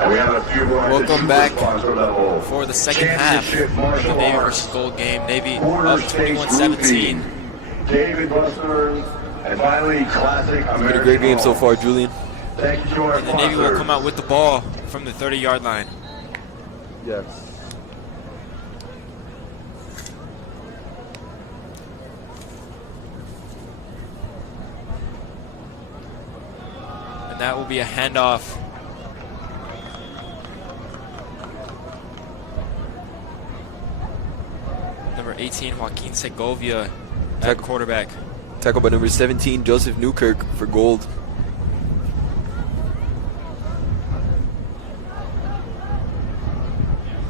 And we have a few more Welcome back sponsor level for the second half championship of the martial Navy arts. versus Gold game. Navy up Border States 21-17. David Busters, and finally classic American. Been a great game so far, Julian. Thank you to our And the Navy will sponsors. come out with the ball from the 30-yard line. Yes. And that will be a handoff. Number 18, Joaquin Segovia at quarterback. Tackled by number 17, Joseph Newkirk for Gold.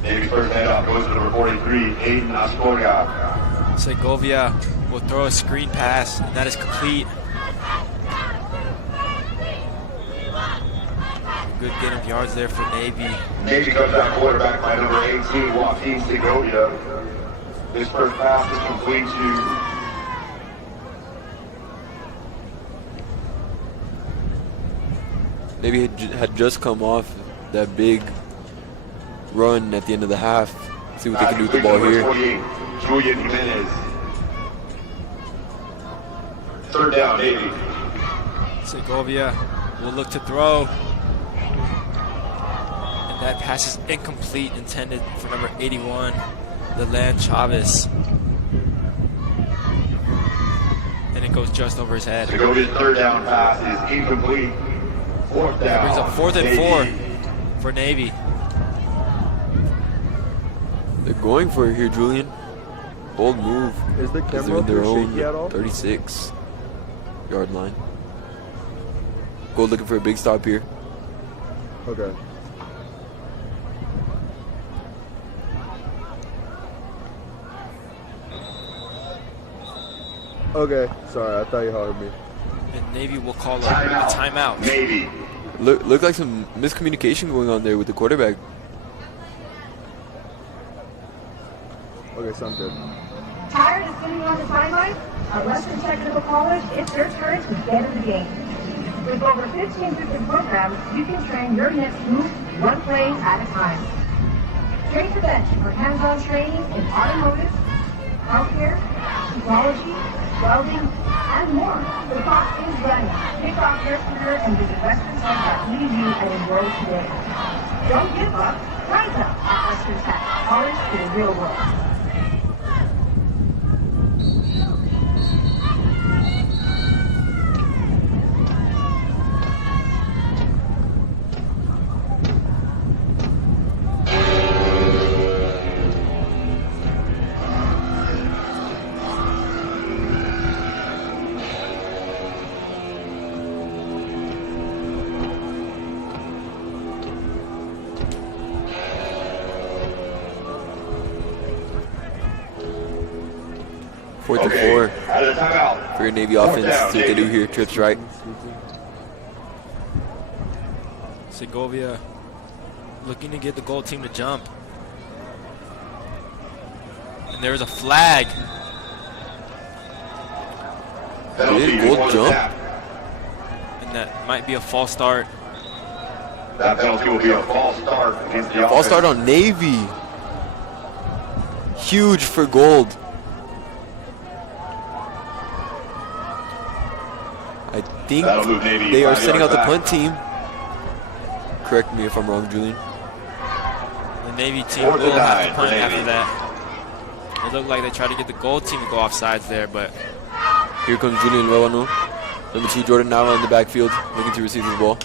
Navy's first handoff goes to number 43, Aiden Ascoria. Segovia will throw a screen pass, and that is complete. Good gain of yards there for Navy. Navy comes out quarterback by number 18, Joaquin Segovia. His first pass is complete to Navy had just come off that big run at the end of the half. See what they can do with the ball here. 48, Julian Jimenez. Third down, Navy. Segovia will look to throw. And that pass is incomplete, intended for number 81, Leland Chavez. And it goes just over his head. Segovia's third down pass is incomplete. Fourth That brings down. up 4th and Navy. 4 for Navy. They're going for it here, Julian. Bold move. Is the As camera they're in up their here own shaky at all? 36-yard line. Gold looking for a big stop here. Okay. Okay, sorry, I thought you heard me. And Navy will call a Timeout. timeout. Navy. Looked like some miscommunication going on there with the quarterback. Okay, sounds good. Tired of sitting on the sidelines? At Western Technical College, it's their turn to get in the game. With over 15 different programs, you can train your next move one play at a time. Train the bench for hands-on training in automotive, healthcare, technology, welding, and more. The clock is running. Kick off your career and visit westerntech.edu and enroll today. Don't give up. Rise up at Western Tech. College to the real world. Fourth and Okay, 4 out of the timeout. for your Navy Fourth offense. down, See what they do Navy. here. Trips right. Segovia looking to get the goal team to jump. And there's a flag. Penalty Did Gold before the jump? snap. And that might be a false start. That penalty will be a false start against the False start offense. on Navy. Huge for Gold. I think That'll move Navy they are 5 sending out yards the back. punt team. Correct me if I'm wrong, Julian. The Navy team Fourth and will have 9 to for punt Navy. after that. It looked like they tried to get the gold team to go off sides there, but Here comes Julian Luano. Number 2, Jordan Nava in the backfield, looking to receive the ball.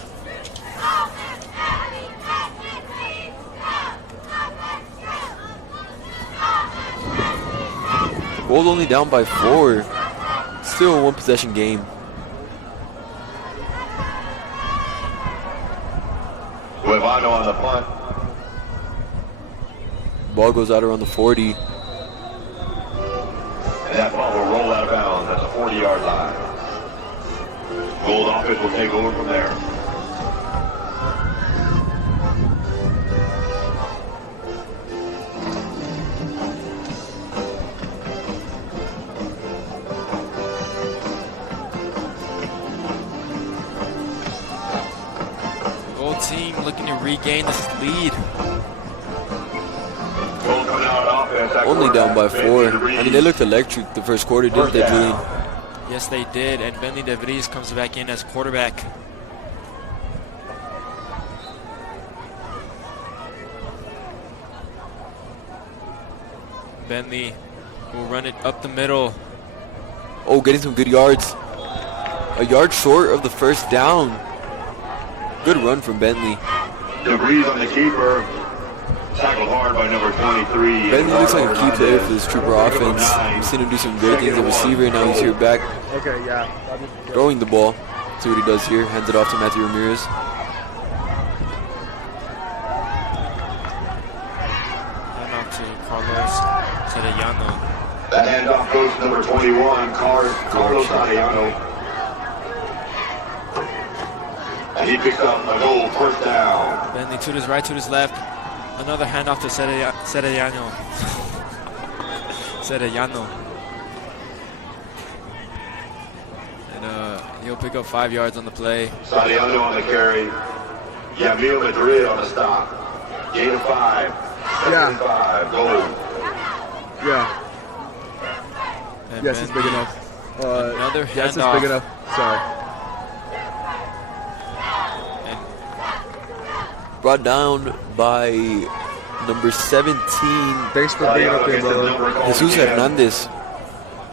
Gold only down by 4. Still a 1-possession game. Guevano on the punt. Ball goes out around the 40. And that ball will roll out of bounds at the 40-yard line. Gold offense will take over from there. team looking to regain this lead. Goal coming out on offense. That Only down by quarterback, 4. Bentley I mean, they looked electric the first quarter, didn't they, Julian? Yes, they did. And Bentley DeVries comes back in as quarterback. Bentley will run it up the middle. Oh, getting some good yards. A yard short of the first down. Good run from Bentley. DeVries on the keeper. Tackled hard by number 23. Bentley looks like a key player for this Trooper offense. We've seen him do some great things at receiver, and now he's here back Okay, yeah. throwing the ball. See what he does here. Hands it off to Matthew Ramirez. And off to Carlos Serrano. That handoff goes to number 21, Carlos Ariano. And he picks up a goal, first down. Bentley to his right, to his left. Another handoff to Serrano. Serrano. And he'll pick up 5 yards on the play. Sariano on the carry. Yamil Madrid on the stop. Gain of 5. Yeah. 5. Goal. Yeah. And Yes, it's big Bentley- enough. Another Yes, it's handoff. big enough. Sorry. And Brought down by number 17, Thanks for bringing up the umbrella. Jesus Hernandez.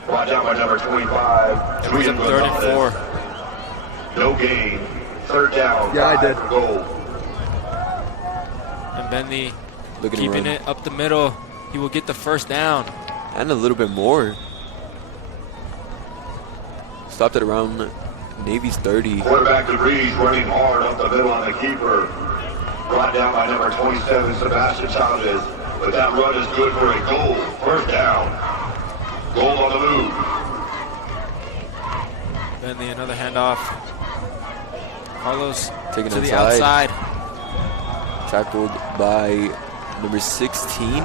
Brought down by number 25. brings up 3rd and 4. No gain. Third down. Yeah, I 5 did. for goal. And Bentley Looking to keeping run. it up the middle. He will get the first down. And a little bit more. Stopped at around Navy's 30. Quarterback DeVries running hard up the middle on the keeper. Brought down by number 27, Sebastian Chavez. But that run is good for a goal. First down. Goal on the move. Bentley, another handoff. Carlos Taking to the inside. outside. Tackled by number 16,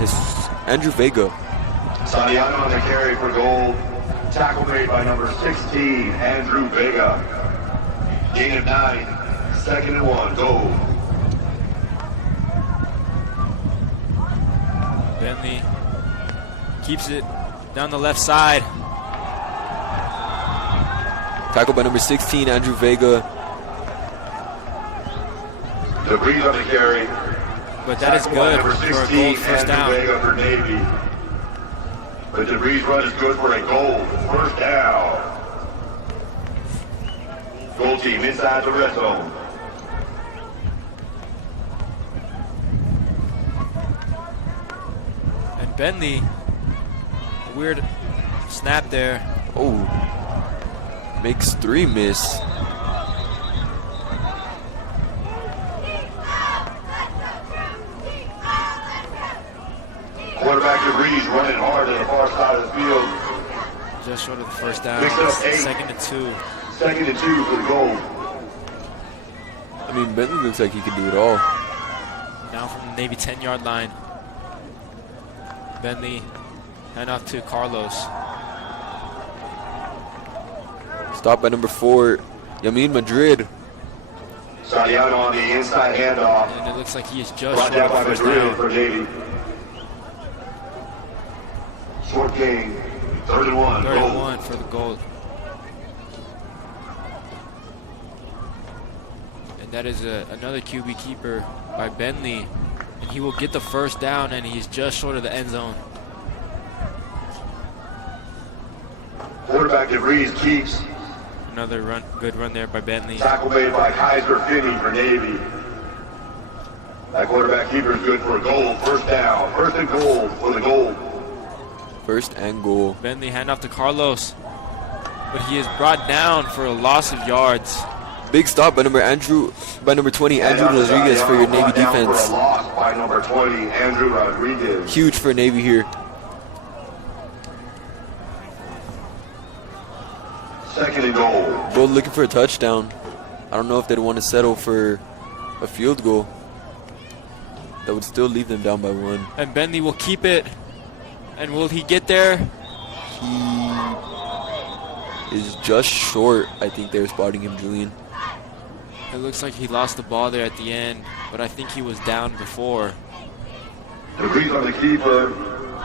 his Andrew Vega. Sariano on the carry for goal. Tackle made by number 16, Andrew Vega. Gain of 9. 2nd and 1. Goal. Bentley keeps it down the left side. Tackled by number 16, Andrew Vega. DeVries on the carry. But that is Tackled by good number for a 16, goal first Andrew down. Vega for Navy. But DeVries run is good for a goal. First down. Goal team inside the red zone. And Bentley, a weird snap there. Oh, makes 3 miss. Quarterback DeVries running hard to the far side of the field. Just short of the first down. Mix it up, 8. 2nd and 2. 2nd and 2 for the goal. I mean, Bentley looks like he can do it all. Down from the Navy 10-yard line. Bentley, handoff to Carlos. Stopped by number 4, Yamin Madrid. Sariano on the inside handoff. And it looks like he is just Brought short down of by the first Madrid down. for Navy. Short gain. 3rd and 1. 3rd and Goal. 1 for the goal. And that is another QB keeper by Bentley. And he will get the first down, and he's just short of the end zone. Quarterback DeVries keeps. Another good run there by Bentley. Tackle made by Kaiser Finney for Navy. That quarterback keeper is good for a goal. First down. 1st and goal for the goal. 1st and goal. Bentley handoff to Carlos. But he is brought down for a loss of yards. Big stop by number 20, Andrew Rodriguez for your Navy Brought down for defense. a loss by number 20, Andrew Rodriguez. Huge for Navy here. 2nd and goal. Both looking for a touchdown. I don't know if they'd want to settle for a field goal. That would still leave them down by 1. And Bentley will keep it. And will he get there? He is just short. I think they're spotting him, Julian. It looks like he lost the ball there at the end, but I think he was down before. DeVries on the keeper.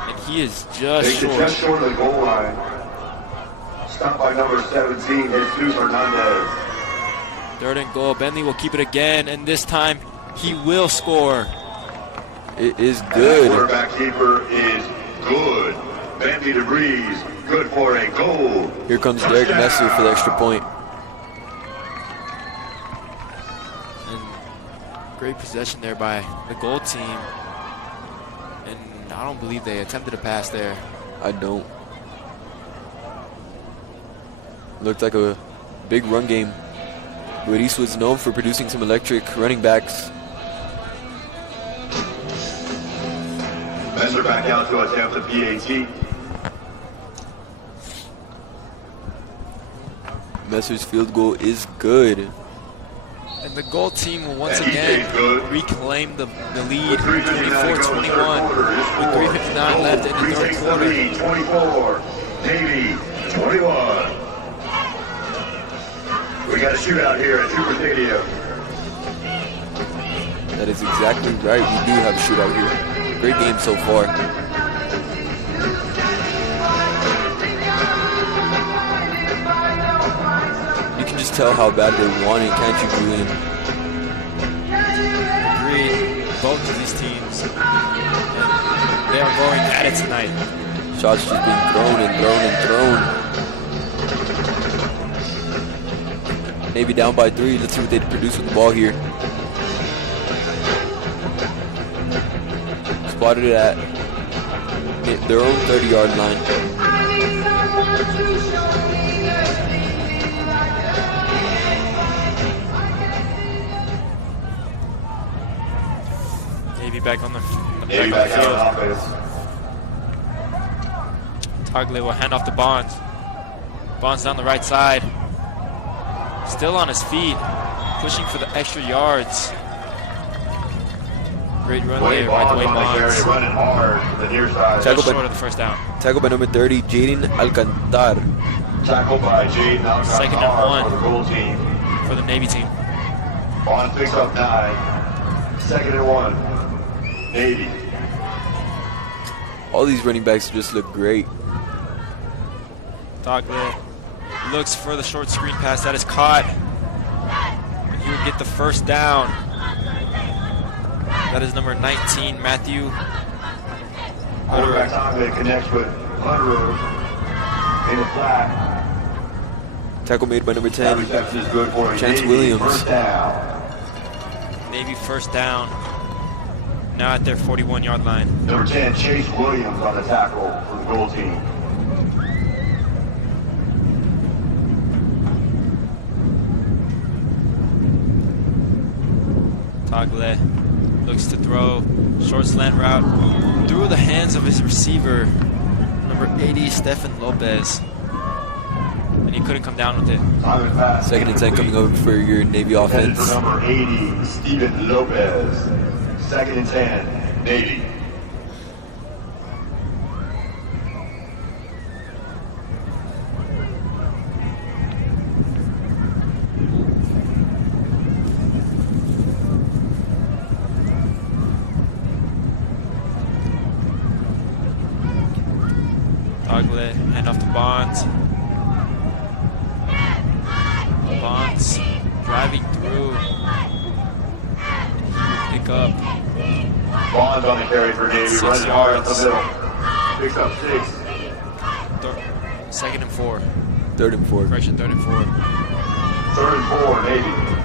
And he is just Takes it short. just short of the goal line. Stopped by number 17, Jesus Hernandez. 3rd and goal. Bentley will keep it again, and this time he will score. It is And that good. quarterback keeper is good. Bentley DeVries, good for a goal. Here comes Derek Messer for the extra point. And great possession there by the goal team. And I don't believe they attempted a pass there. I don't. Looked like a big run game. Luis was known for producing some electric running backs. Messer back out to attempt the PAT. Messer's field goal is good. And the goal team will once And he again stays good. reclaim the lead, With 3:59 to go in the third 24-21, quarter. His with score, 3:59 left in the Gold third takes the quarter. lead, 24. Navy, 21. We got a shootout here at Trooper Stadium. That is exactly right. We do have a shootout here. Great game so far. You can just tell how bad they want it, can't you, Julian? Agreed. Both of these teams. And they are going at it tonight. Shots just being thrown and thrown and thrown. Maybe down by 3. Let's see what they produce with the ball here. Spotted it at their own 30-yard line. Navy back on the Navy back out on offense. Tagle will hand off to Bonds. Bonds down the right side. Still on his feet, pushing for the extra yards. Great run Dwayne there by Bonds Dwayne on the carry, Bonds. running hard to the near side. Tackle Just by- short of the first down. Tackled by number 30, Jaden Alcantar. Tackled by Jaden Alcantara 2nd and 1. for the goal team. For the Navy team. Bonds picks up 9. 2nd and 1. Navy. All these running backs just look great. Tagle looks for the short screen pass that is caught. He will get the first down. That is number 19, Matthew. Quarterback Tagle connects with Hunter in the flat. Tackle made by number That 10, reception is good for a Chance Navy Williams. first down. Navy first down. Now at their 41-yard line. Number 10, Chase Williams on the tackle for the goal team. Tagle looks to throw. Short slant route through the hands of his receiver, number 80, Stefan Lopez. And he couldn't come down with it. Simon pass. 2nd and 10 coming over for your Navy Headed for offense. number 80, Steven Lopez. 2nd and 10, Navy. Tagle, hand off to Bonds. Bonds driving through. And he will pick up. Bonds on the carry for Navy, 6 running hard up the yards. middle. Picks up 6. 2nd and 4. 3rd and 4. Correction, 3rd and 4. 3rd and 4, Navy.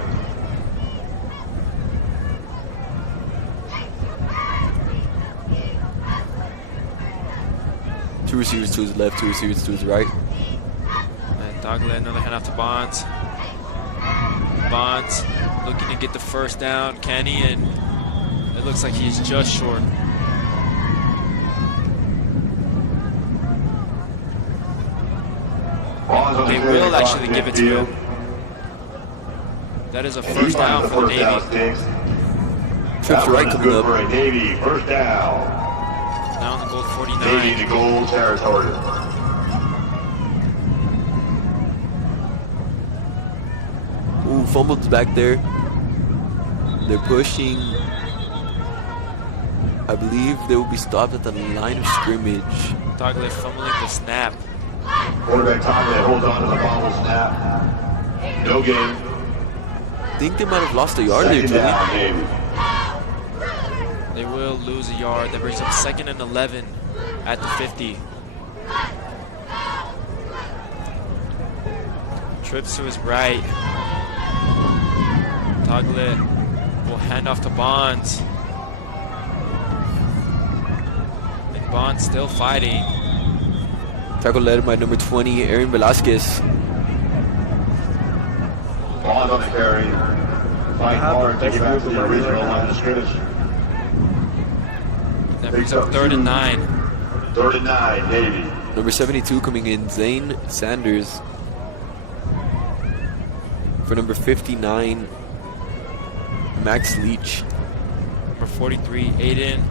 Two receivers to his left, 2 receivers to his right. And Tagle, another hand off to Bonds. Bonds looking to get the first down. Can he? And it looks like he's just short. Bonds on the They carry will across actually give it to him. That is a first down for the Navy. Trips right coming good up. for a Navy first down. Now on the goal Navy 49. to goal territory. Ooh, who fumbled back there. They're pushing. I believe they will be stopped at the line of scrimmage. Tagle fumbling the snap. Quarterback Tagle holds on to the bobble snap. No game. I think they might have lost a yard there, Second down, Julian. Navy. They will lose a yard. That brings up 2nd and 11 at the 50. Trips to his right. Tagle will hand off to Bonds. And Bonds still fighting. Tackle led by number 20, Aaron Velasquez. Bonds on the carry. Fight hard to get back to the original line of scrimmage. That brings up 3rd and 9. 3rd and 9, Navy. Number 72 coming in, Zane Sanders. For number 59, Max Leach. Number 43, Aiden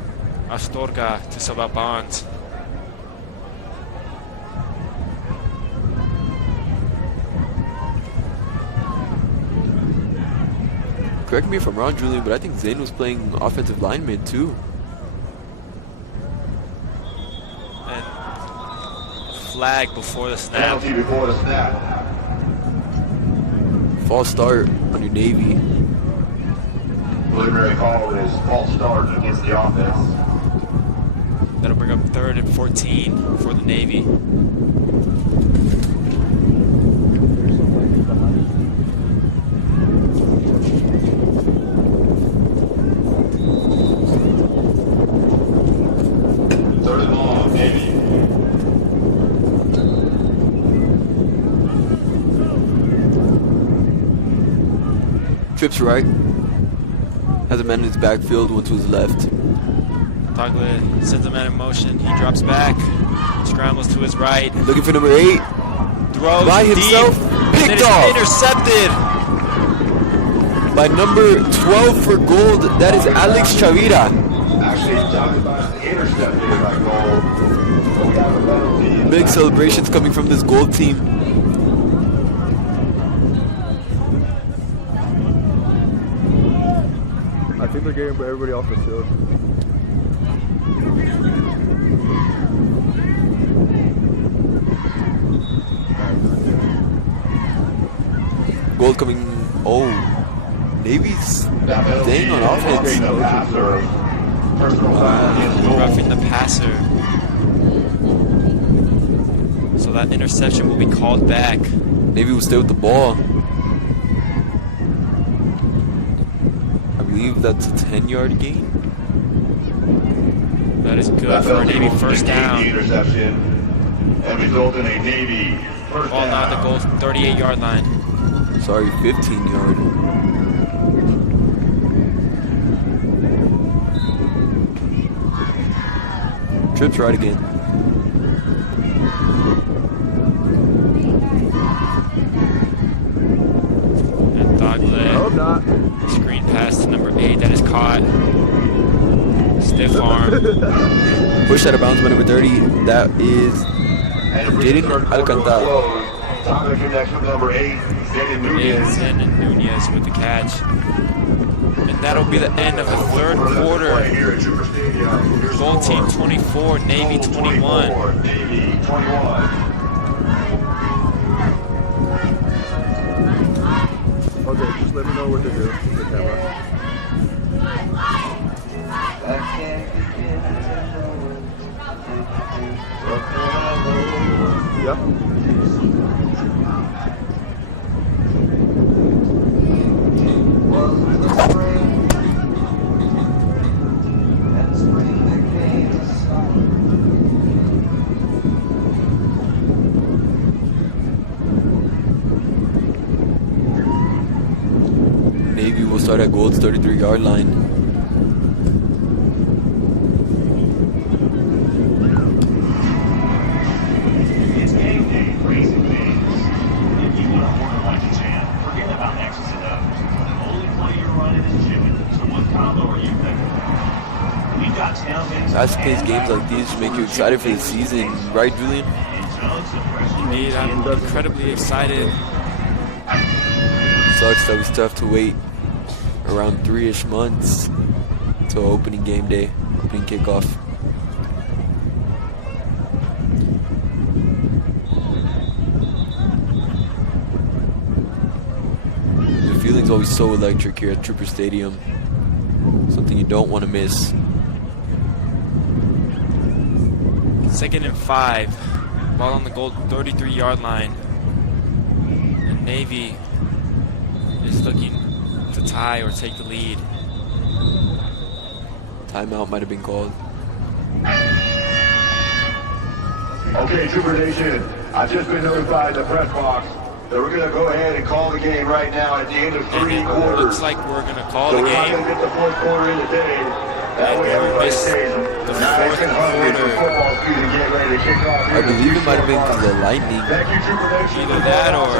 Astorga to sub out Bonds. Correct me if I'm wrong, Julian, but I think Zane was playing offensive lineman too. And a flag before the snap. Penalty before the snap. False start on your Navy. Preliminary call is false start against the offense. That'll bring up 3rd and 14 for the Navy. Third and long, Navy. Trips right. Has a man in his backfield, one to his left. Tagle sends a man in motion. He drops back, scrambles to his right, Looking for number 8. throws By deep, himself, and picked then it's off. intercepted. By number 12 for gold, that is Alex Chavira. Actually, Johnny Bass intercepted by goal. So we have a penalty. Big celebrations coming from this gold team. I think they're getting everybody off the field. Gold coming. Oh, Navy's staying on offense. The passer. Personal foul against goal. Roughing the passer. So that interception will be called back. Navy will stay with the ball. I believe that's a 10-yard gain. That is good That for a penalty Navy will first negate the down. interception and result in a Navy first Ball now down. at the goal 38-yard line. Sorry, 15-yard. Trips right again. And I hope Tagle, not. screen pass to number 8. That is caught. Stiff arm. Push out of bounds by number 30. That is And Jaden third quarter Alcantara. closed. Tagle connects with number 8, Zayden Nunez. Zen and Nunez with the catch. And that'll be the end of the third quarter. Here at Trooper Stadium. Your Gold team score. 24, Navy Gold 21. 24, Navy 21. Okay, just let me know what to do with the camera. Yeah. Navy will start at Gold's 33-yard line. It's game day, racing fans. If you want to order like a champ, forget about X's and O's. The only play you're running is Jimmy. So what combo are you thinking? We've got tailgates. Fast-paced games like these should make you excited for the season, right, Julian? Indeed, I'm incredibly excited. sucks that we still have to wait around 3-ish months till opening game day, opening kickoff. The feeling's always so electric here at Trooper Stadium. Something you don't want to miss. 2nd and 5. Ball on the goal 33-yard line. And Navy is looking to tie or take the lead. Timeout might have been called. Okay, Trooper Nation, I've just been notified in the press box that we're going to go ahead and call the game right now at the end of And 3 it quarters. looks like we're going to call So the we're not game. going to get the fourth quarter in today. That And way we everybody missed stays the nice fourth and hungry for quarter. football season, get ready to kick off. I believe it might have been because of the lightning. Thank you, Trooper Nation. Either that or